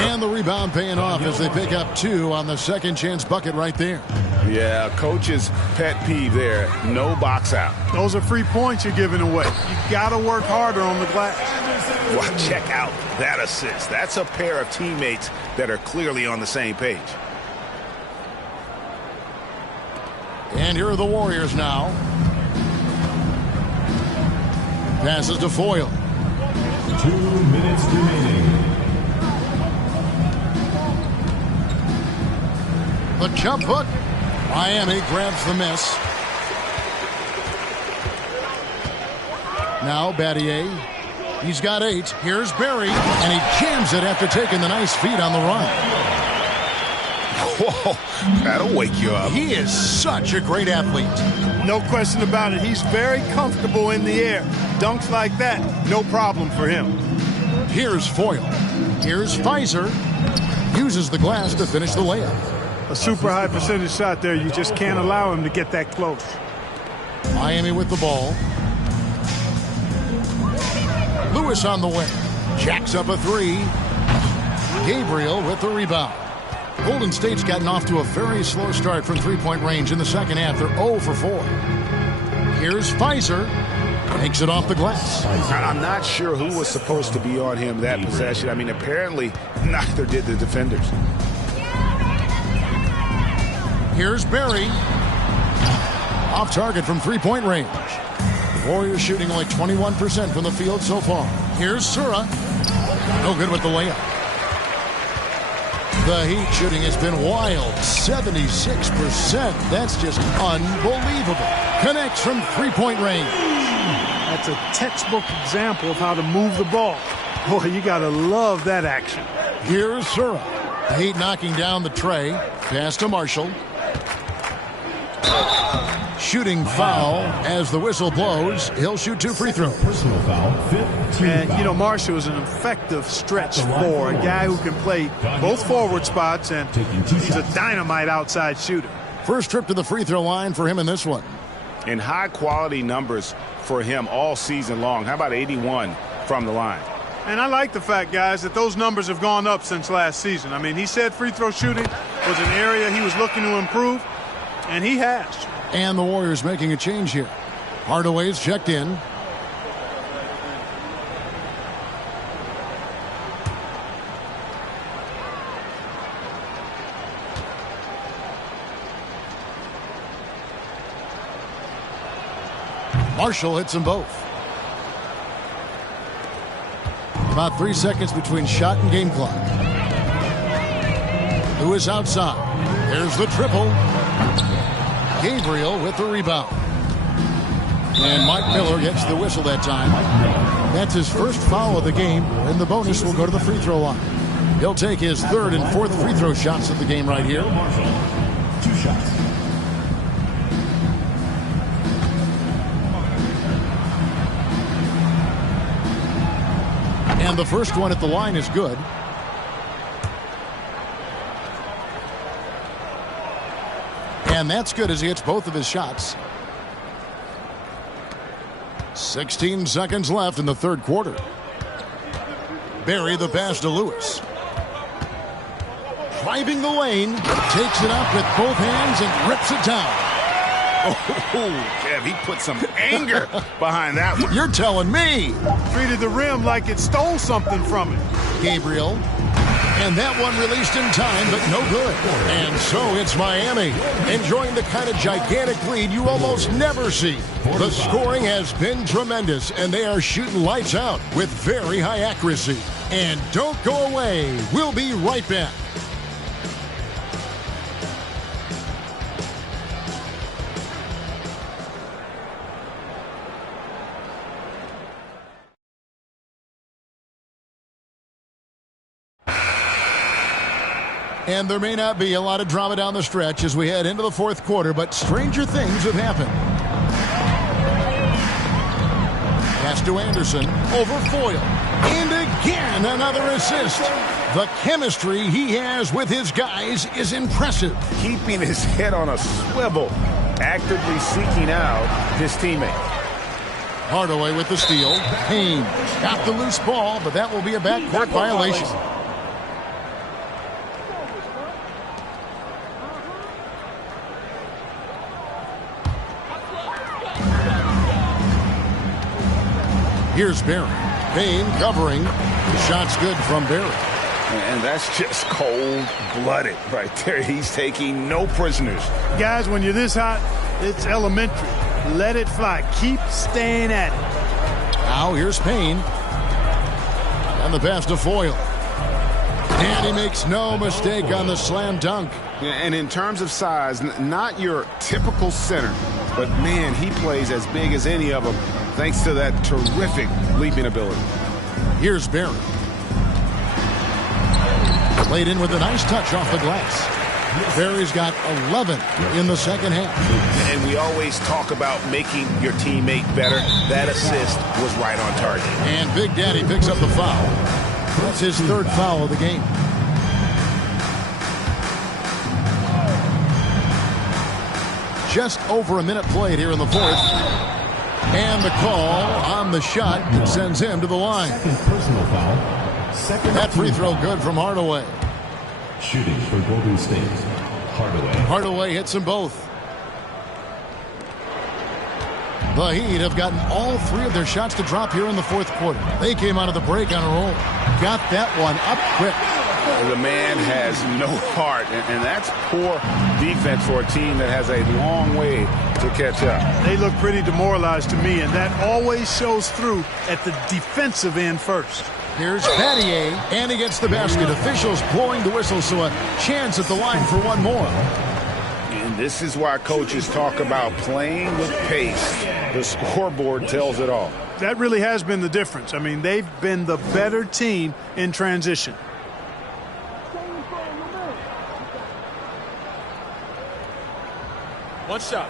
And And the rebound paying off as they pick up 2 on the second chance bucket right there. Yeah, coach's pet peeve there. No box out. Those are free points you're giving away. You got to work harder on the glass. Well, check out that assist. That's a pair of teammates that are clearly on the same page. And here are the Warriors now. Passes to Foyle. 2 minutes remaining. The jump hook. Miami grabs the miss. Now Battier. He's got 8. Here's Barry. And he jams it after taking the nice feed on the run. Whoa, that'll wake you up. He is such a great athlete. No question about it. He's very comfortable in the air. Dunks like that, no problem for him. Here's Foyle. Here's Pfizer. Uses the glass to finish the layup. A super high percentage shot there. You just can't allow him to get that close. Miami with the ball. Lewis on the way. Jacks up a 3. Gabriel with the rebound. Golden State's gotten off to a very slow start from three-point range in the second half. They're 0 for 4. Here's Pfizer. Takes it off the glass. I'm not sure who was supposed to be on him that possession. I mean, apparently neither did the defenders. Here's Barry. Off target from three-point range. The Warriors shooting only 21% from the field so far. Here's Sura. No good with the layup. The Heat shooting has been wild. 76%. That's just unbelievable. Connects from three-point range. That's a textbook example of how to move the ball. Boy, you got to love that action. Here's Sura. The Heat knocking down the tray. Pass to Marshall. Shooting foul as the whistle blows. He'll shoot 2 free throws. Personal foul. 15 And, foul. you know, Marshall is an effective stretch for a guy who can play both forward spots, and he's a dynamite outside shooter. First trip to the free throw line for him in this one. And high-quality numbers for him all season long. How about 81 from the line? And I like the fact, guys, that those numbers have gone up since last season. I mean, he said free throw shooting was an area he was looking to improve, and he has. And the Warriors making a change here. Hardaway's checked in. Marshall hits them both. About 3 seconds between shot and game clock. Lewis outside. There's the triple. Gabriel with the rebound. And Mike Miller gets the whistle that time. That's his first foul of the game, and the bonus will go to the free throw line. He'll take his 3rd and 4th free throw shots of the game right here. 2 shots. And the first one at the line is good. And that's good as he hits both of his shots. 16 seconds left in the third quarter. Barry the pass to Lewis. Driving the lane, takes it up with both hands and rips it down. Oh, Kev, he put some anger behind that one. You're telling me. Treated the rim like it stole something from it. Gabriel. And that one released in time, but no good. And so it's Miami, enjoying the kind of gigantic lead you almost never see. The scoring has been tremendous, and they are shooting lights out with very high accuracy. And don't go away. We'll be right back. And there may not be a lot of drama down the stretch as we head into the fourth quarter, but stranger things have happened. Pass to Anderson, over Foyle, and again another assist. The chemistry he has with his guys is impressive. Keeping his head on a swivel, actively seeking out his teammate. Hardaway with the steal. Payne got the loose ball, but that will be a backcourt violation. Here's Barry. Payne covering. The shot's good from Barry. And that's just cold-blooded right there. He's taking no prisoners. Guys, when you're this hot, it's elementary. Let it fly. Keep staying at it. Now here's Payne. And the pass to Foyle. And he makes no mistake on the slam dunk. And in terms of size, not your typical center, but man, he plays as big as any of them thanks to that terrific leaping ability. Here's Barry. Played in with a nice touch off the glass. Barry's got 11 in the second half. And we always talk about making your teammate better. That assist was right on target. And Big Daddy picks up the foul. That's his third foul of the game. Just over a minute played here in the fourth. And the call on the shot that sends him to the line. Second personal foul. That free throw good from Hardaway. Shooting for Golden State. Hardaway. Hardaway hits them both. The Heat have gotten all three of their shots to drop here in the fourth quarter. They came out of the break on a roll. Got that one up quick. The man has no heart, and that's poor defense for a team that has a long way to catch up. They look pretty demoralized to me, and that always shows through at the defensive end first. Here's Battier, and he gets the basket. Officials blowing the whistle, so a chance at the line for one more. And this is why coaches talk about playing with pace. The scoreboard tells it all. That really has been the difference. I mean, they've been the better team in transition. One shot.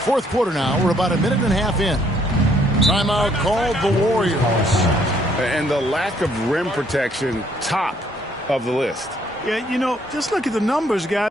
Fourth quarter now. We're about a minute and a half in. Timeout called the Warriors. And the lack of rim protection, top of the list. Yeah, you know, just look at the numbers, guys.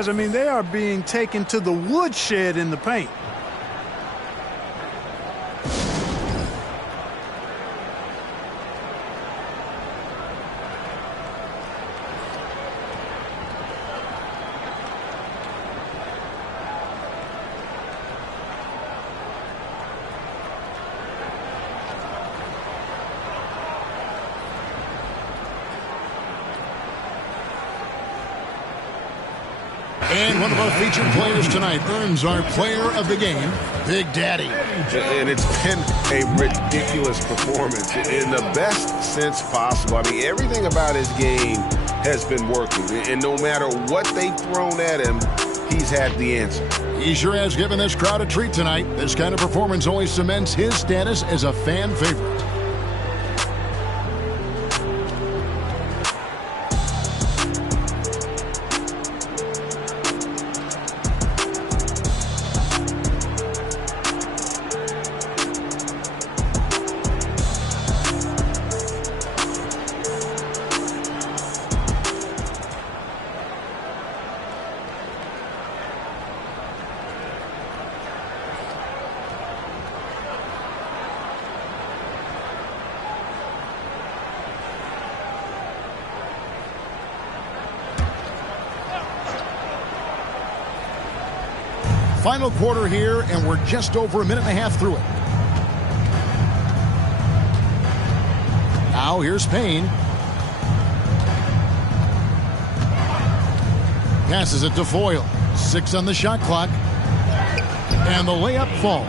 I mean, they are being taken to the woodshed in the paint. And one of our featured players tonight earns our player of the game, Big Daddy. And it's been a ridiculous performance in the best sense possible. I mean, everything about his game has been working. And no matter what they've thrown at him, he's had the answer. He sure has given this crowd a treat tonight. This kind of performance always cements his status as a fan favorite. Final quarter here, and we're just over a minute and a half through it. Now here's Payne. Passes it to Foyle. 6 on the shot clock. And the layup falls.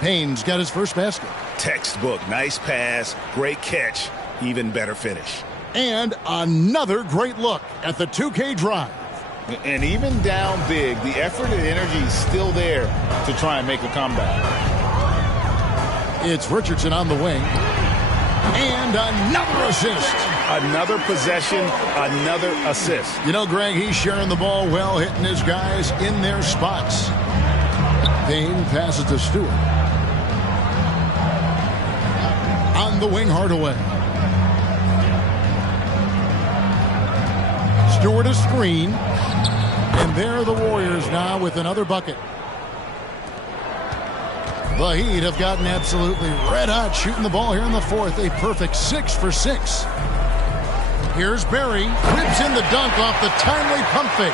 Payne's got his first basket. Textbook. Nice pass. Great catch. Even better finish. And another great look at the 2K drive. And even down big, the effort and energy is still there to try and make a comeback. It's Richardson on the wing. And another assist. Another possession, another assist. You know, Greg, he's sharing the ball well, hitting his guys in their spots. Payne passes to Stewart. On the wing, Hardaway. Stewart a screen. And there are the Warriors now with another bucket. The Heat have gotten absolutely red hot shooting the ball here in the fourth. A perfect 6 for 6. Here's Barry. Whips in the dunk off the timely pump fake.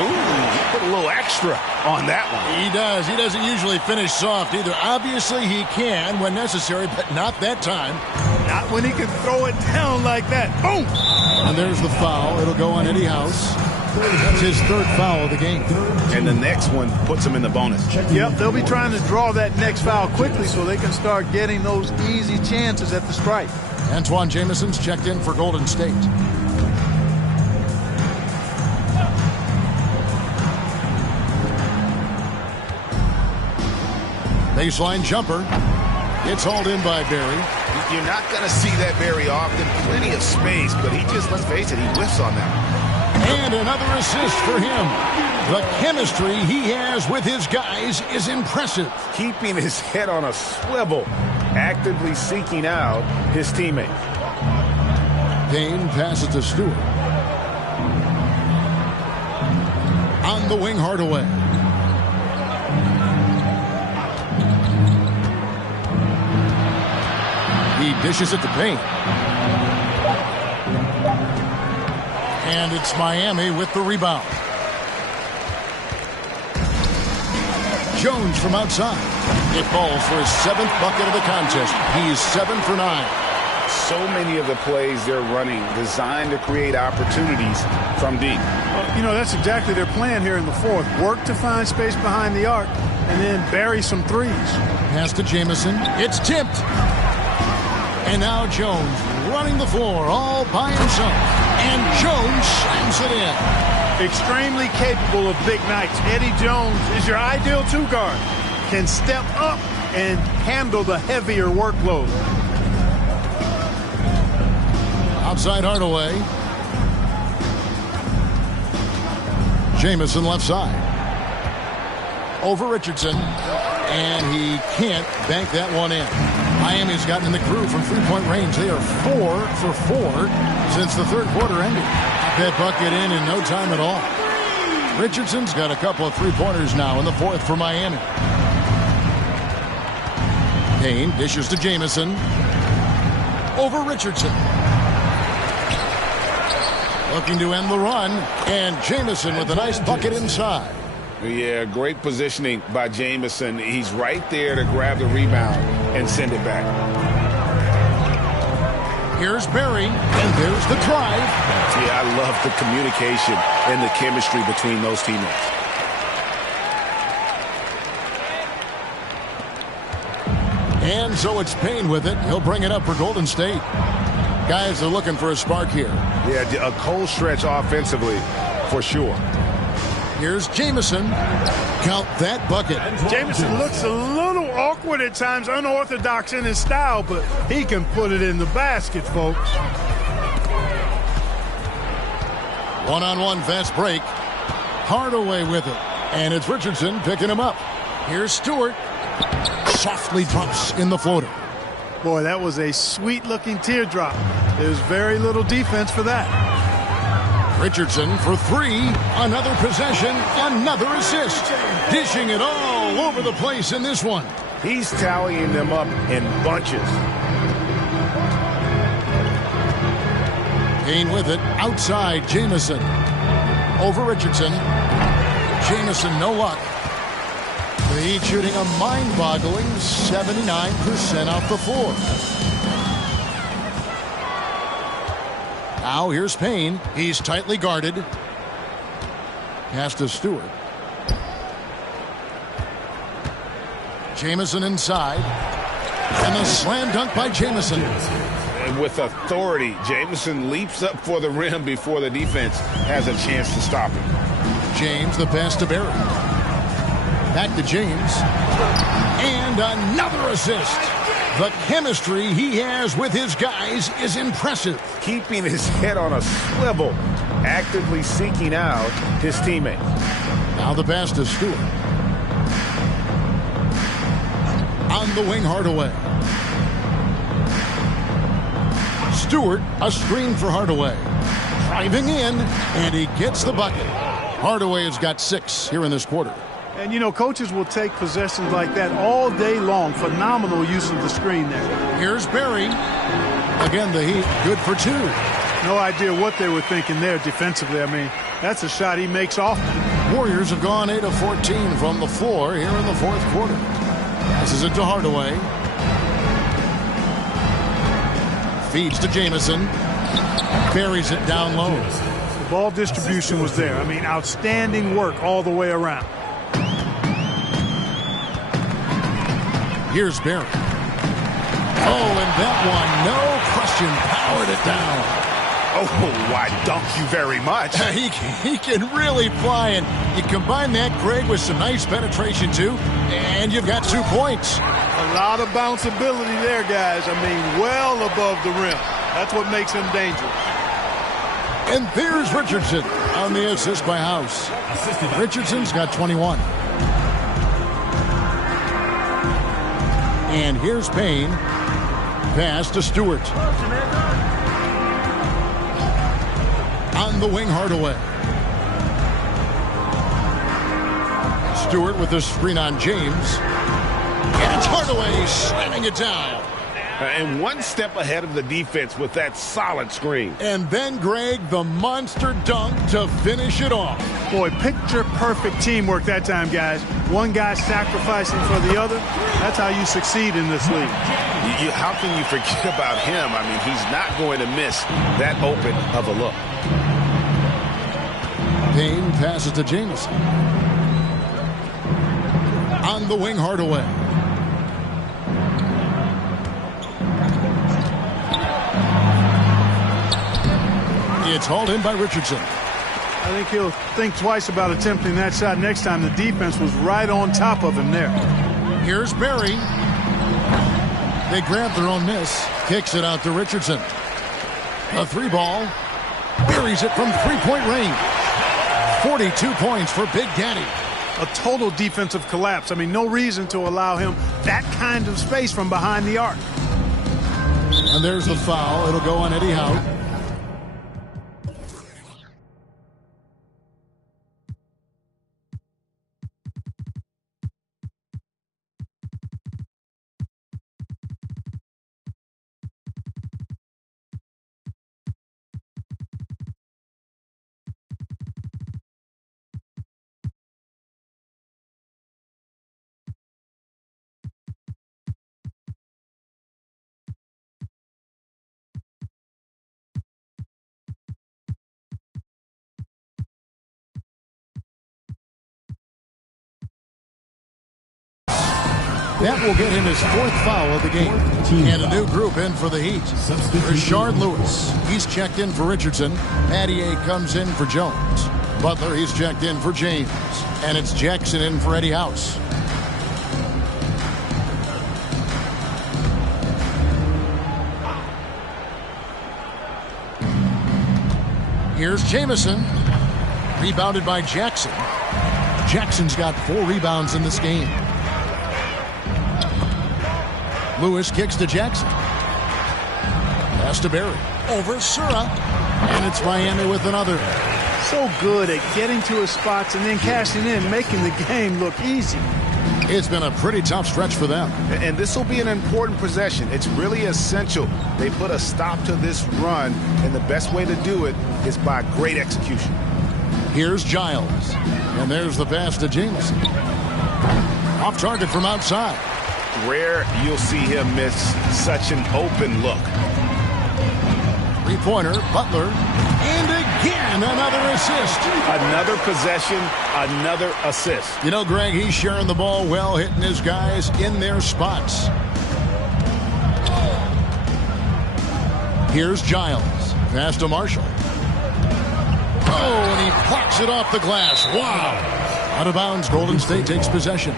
Ooh, he put a little extra on that one. He does. He doesn't usually finish soft either. Obviously, he can when necessary, but not that time. Not when he can throw it down like that. Boom! And there's the foul. It'll go on Eddie House. That's his third foul of the game. And the next one puts him in the bonus. Yep, they'll be trying to draw that next foul quickly so they can start getting those easy chances at the stripe. Antoine Jamison's checked in for Golden State. Baseline jumper. It's hauled in by Barry. You're not going to see that very often. Plenty of space, but he just, let's face it, he whiffs on that. And another assist for him. The chemistry he has with his guys is impressive. Keeping his head on a swivel, actively seeking out his teammate. Payne passes to Stewart. On the wing, Hardaway. He dishes it to Payne. And it's Miami with the rebound. Jones from outside. It falls for his 7th bucket of the contest. He's 7 for 9. So many of the plays they're running designed to create opportunities from deep. You know, that's exactly their plan here in the fourth. Work to find space behind the arc and then bury some threes. Pass to Jamison. It's tipped. And now Jones running the floor all by himself. And Jones slams it in. Extremely capable of big nights. Eddie Jones is your ideal 2-guard. Can step up and handle the heavier workload. Outside Hardaway. Jamison left side. Over Richardson. And he can't bank that one in. Miami's gotten in the groove from three-point range. They are 4 for 4 since the third quarter ended. That bucket in no time at all. Richardson's got a couple of three-pointers now in the fourth for Miami. Payne dishes to Jamison. Over Richardson. Looking to end the run. And Jamison with a nice bucket inside. Yeah, great positioning by Jamison. He's right there to grab the rebound and send it back. Here's Barry, and there's the drive. Yeah, I love the communication and the chemistry between those teammates. And so it's Payne with it. He'll bring it up for Golden State. Guys are looking for a spark here. Yeah, a cold stretch offensively for sure. Here's Jamison. Count that bucket. Jamison looks a little awkward at times, unorthodox in his style, but he can put it in the basket, folks. One-on-one fast break. Hardaway with it. And it's Richardson picking him up. Here's Stewart. Softly drops in the floater. Boy, that was a sweet-looking teardrop. There's very little defense for that. Richardson for 3. Another possession, another assist. Dishing it all over the place in this one. He's tallying them up in bunches. Payne with it. Outside, Jamison. Over Richardson. Jamison, no luck. The Heat shooting a mind-boggling 79% off the floor. Now here's Payne. He's tightly guarded. Pass to Stewart. Jamison inside. And a slam dunk by Jamison. And with authority, Jamison leaps up for the rim before the defense has a chance to stop him. James, the pass to Barry. Back to James. And another assist. The chemistry he has with his guys is impressive. Keeping his head on a swivel, actively seeking out his teammates. Now the pass to Stewart. On the wing, Hardaway. Stewart, a screen for Hardaway. Driving in, and he gets the bucket. Hardaway has got 6 here in this quarter. And, you know, coaches will take possessions like that all day long. Phenomenal use of the screen there. Here's Barry. Again, the Heat, good for 2. No idea what they were thinking there defensively. I mean, that's a shot he makes often. Warriors have gone 8 of 14 from the floor here in the fourth quarter. Passes it to Hardaway. Feeds to Jamison. Buries it down low. The ball distribution was there. I mean, outstanding work all the way around. Here's Barry. Oh, and that one, no question, powered it down. Oh, why dunk you very much. He can really fly, and you combine that, Greg, with some nice penetration, too, and you've got 2 points. A lot of bounceability there, guys. I mean, well above the rim. That's what makes him dangerous. And there's Richardson on the assist by House. Richardson's got 21. And here's Payne. Pass to Stewart. On the wing, Hardaway. Stewart with the screen on James. And it's Hardaway slamming it down. And one step ahead of the defense with that solid screen. And then, Greg, the monster dunk to finish it off. Boy, picture-perfect teamwork that time, guys. One guy sacrificing for the other. That's how you succeed in this league. How can you forget about him? I mean, he's not going to miss that open of a look. Payne passes to Jamison. On the wing, Hardaway. It's hauled in by Richardson. I think he'll think twice about attempting that shot next time. The defense was right on top of him there. Here's Barry. They grab their own miss. Kicks it out to Richardson. A 3-ball. Buries it from 3-point range. 42 points for Big Daddy. A total defensive collapse. I mean, no reason to allow him that kind of space from behind the arc. And there's the foul. It'll go on Eddie Howe. That will get him his 4th foul of the game. And a new group in for the Heat. Rashard Lewis. He's checked in for Richardson. Pattier comes in for Jones. Butler, he's checked in for James. And it's Jackson in for Eddie House. Here's Jamison. Rebounded by Jackson. Jackson's got 4 rebounds in this game. Lewis kicks to Jackson. Pass to Barry. Over Sura. And it's Miami with another. So good at getting to his spots and then cashing in, making the game look easy. It's been a pretty tough stretch for them. And this will be an important possession. It's really essential. They put a stop to this run, and the best way to do it is by great execution. Here's Giles. And there's the pass to Jamison. Off target from outside. Rare you'll see him miss such an open look. 3-pointer, Butler, and again, another assist. Another possession, another assist. You know, Greg, he's sharing the ball well, hitting his guys in their spots. Here's Giles. Pass to Marshall. Oh, and he blocks it off the glass. Wow. Out of bounds, Golden State takes possession.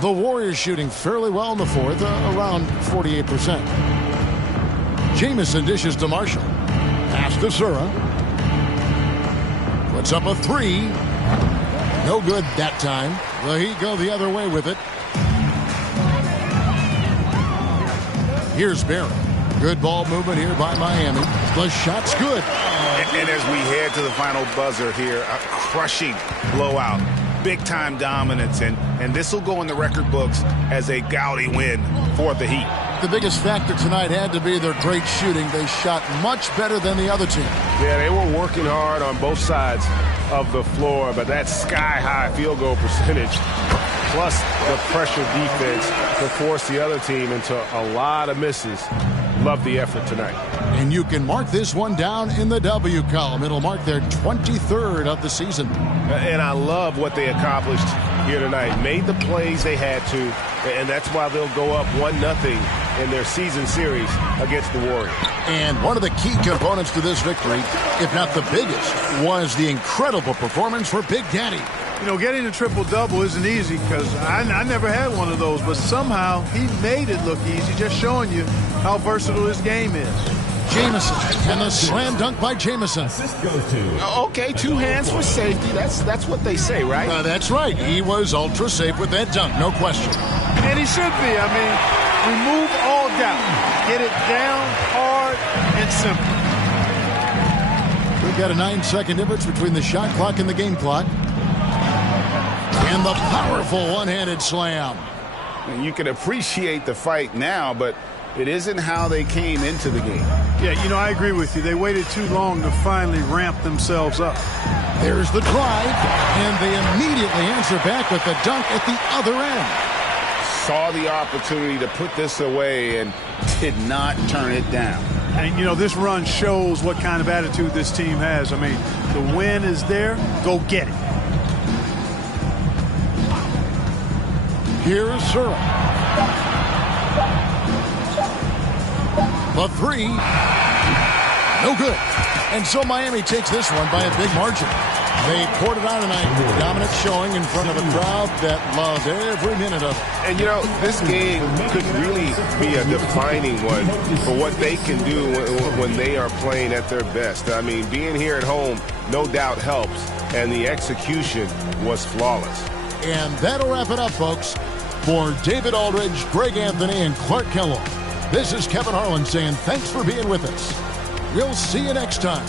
The Warriors shooting fairly well in the fourth, around 48%. Jamison dishes to Marshall. Pass to Sura. Puts up a three. No good that time. The Heat go the other way with it. Here's Barrett. Good ball movement here by Miami. The shot's good. And as we head to the final buzzer here, a crushing blowout. Big-time dominance, and this will go in the record books as a gaudy win for the Heat. The biggest factor tonight had to be their great shooting. They shot much better than the other team. Yeah, they were working hard on both sides of the floor, but that sky-high field goal percentage plus the pressure defense to force the other team into a lot of misses. Love the effort tonight. And you can mark this one down in the W column. It'll mark their 23rd of the season. And I love what they accomplished here tonight. Made the plays they had to, and that's why they'll go up 1-0 in their season series against the Warriors. And one of the key components to this victory, if not the biggest, was the incredible performance for Big Daddy. You know, getting a triple-double isn't easy because I never had one of those, but somehow he made it look easy, just showing you how versatile his game is. Jamison, and the slam dunk by Jamison. Okay, two hands for safety. That's what they say, right? That's right. He was ultra safe with that dunk, no question. And he should be. I mean, remove all doubt. Get it down, hard, and simple. We've got a 9-second difference between the shot clock and the game clock. And the powerful one-handed slam. And you can appreciate the fight now, but it isn't how they came into the game. Yeah, you know, I agree with you. They waited too long to finally ramp themselves up. There's the drive, and they immediately answer back with the dunk at the other end. Saw the opportunity to put this away and did not turn it down. And, you know, this run shows what kind of attitude this team has. I mean, the win is there. Go get it. Here's Sura. The three. No good. And so Miami takes this one by a big margin. They poured it on tonight. Dominant showing in front of a crowd that loved every minute of it. And, you know, this game could really be a defining one for what they can do when they are playing at their best. I mean, being here at home no doubt helps, and the execution was flawless. And that'll wrap it up, folks. For David Aldridge, Greg Anthony, and Clark Kellogg, this is Kevin Harlan saying thanks for being with us. We'll see you next time.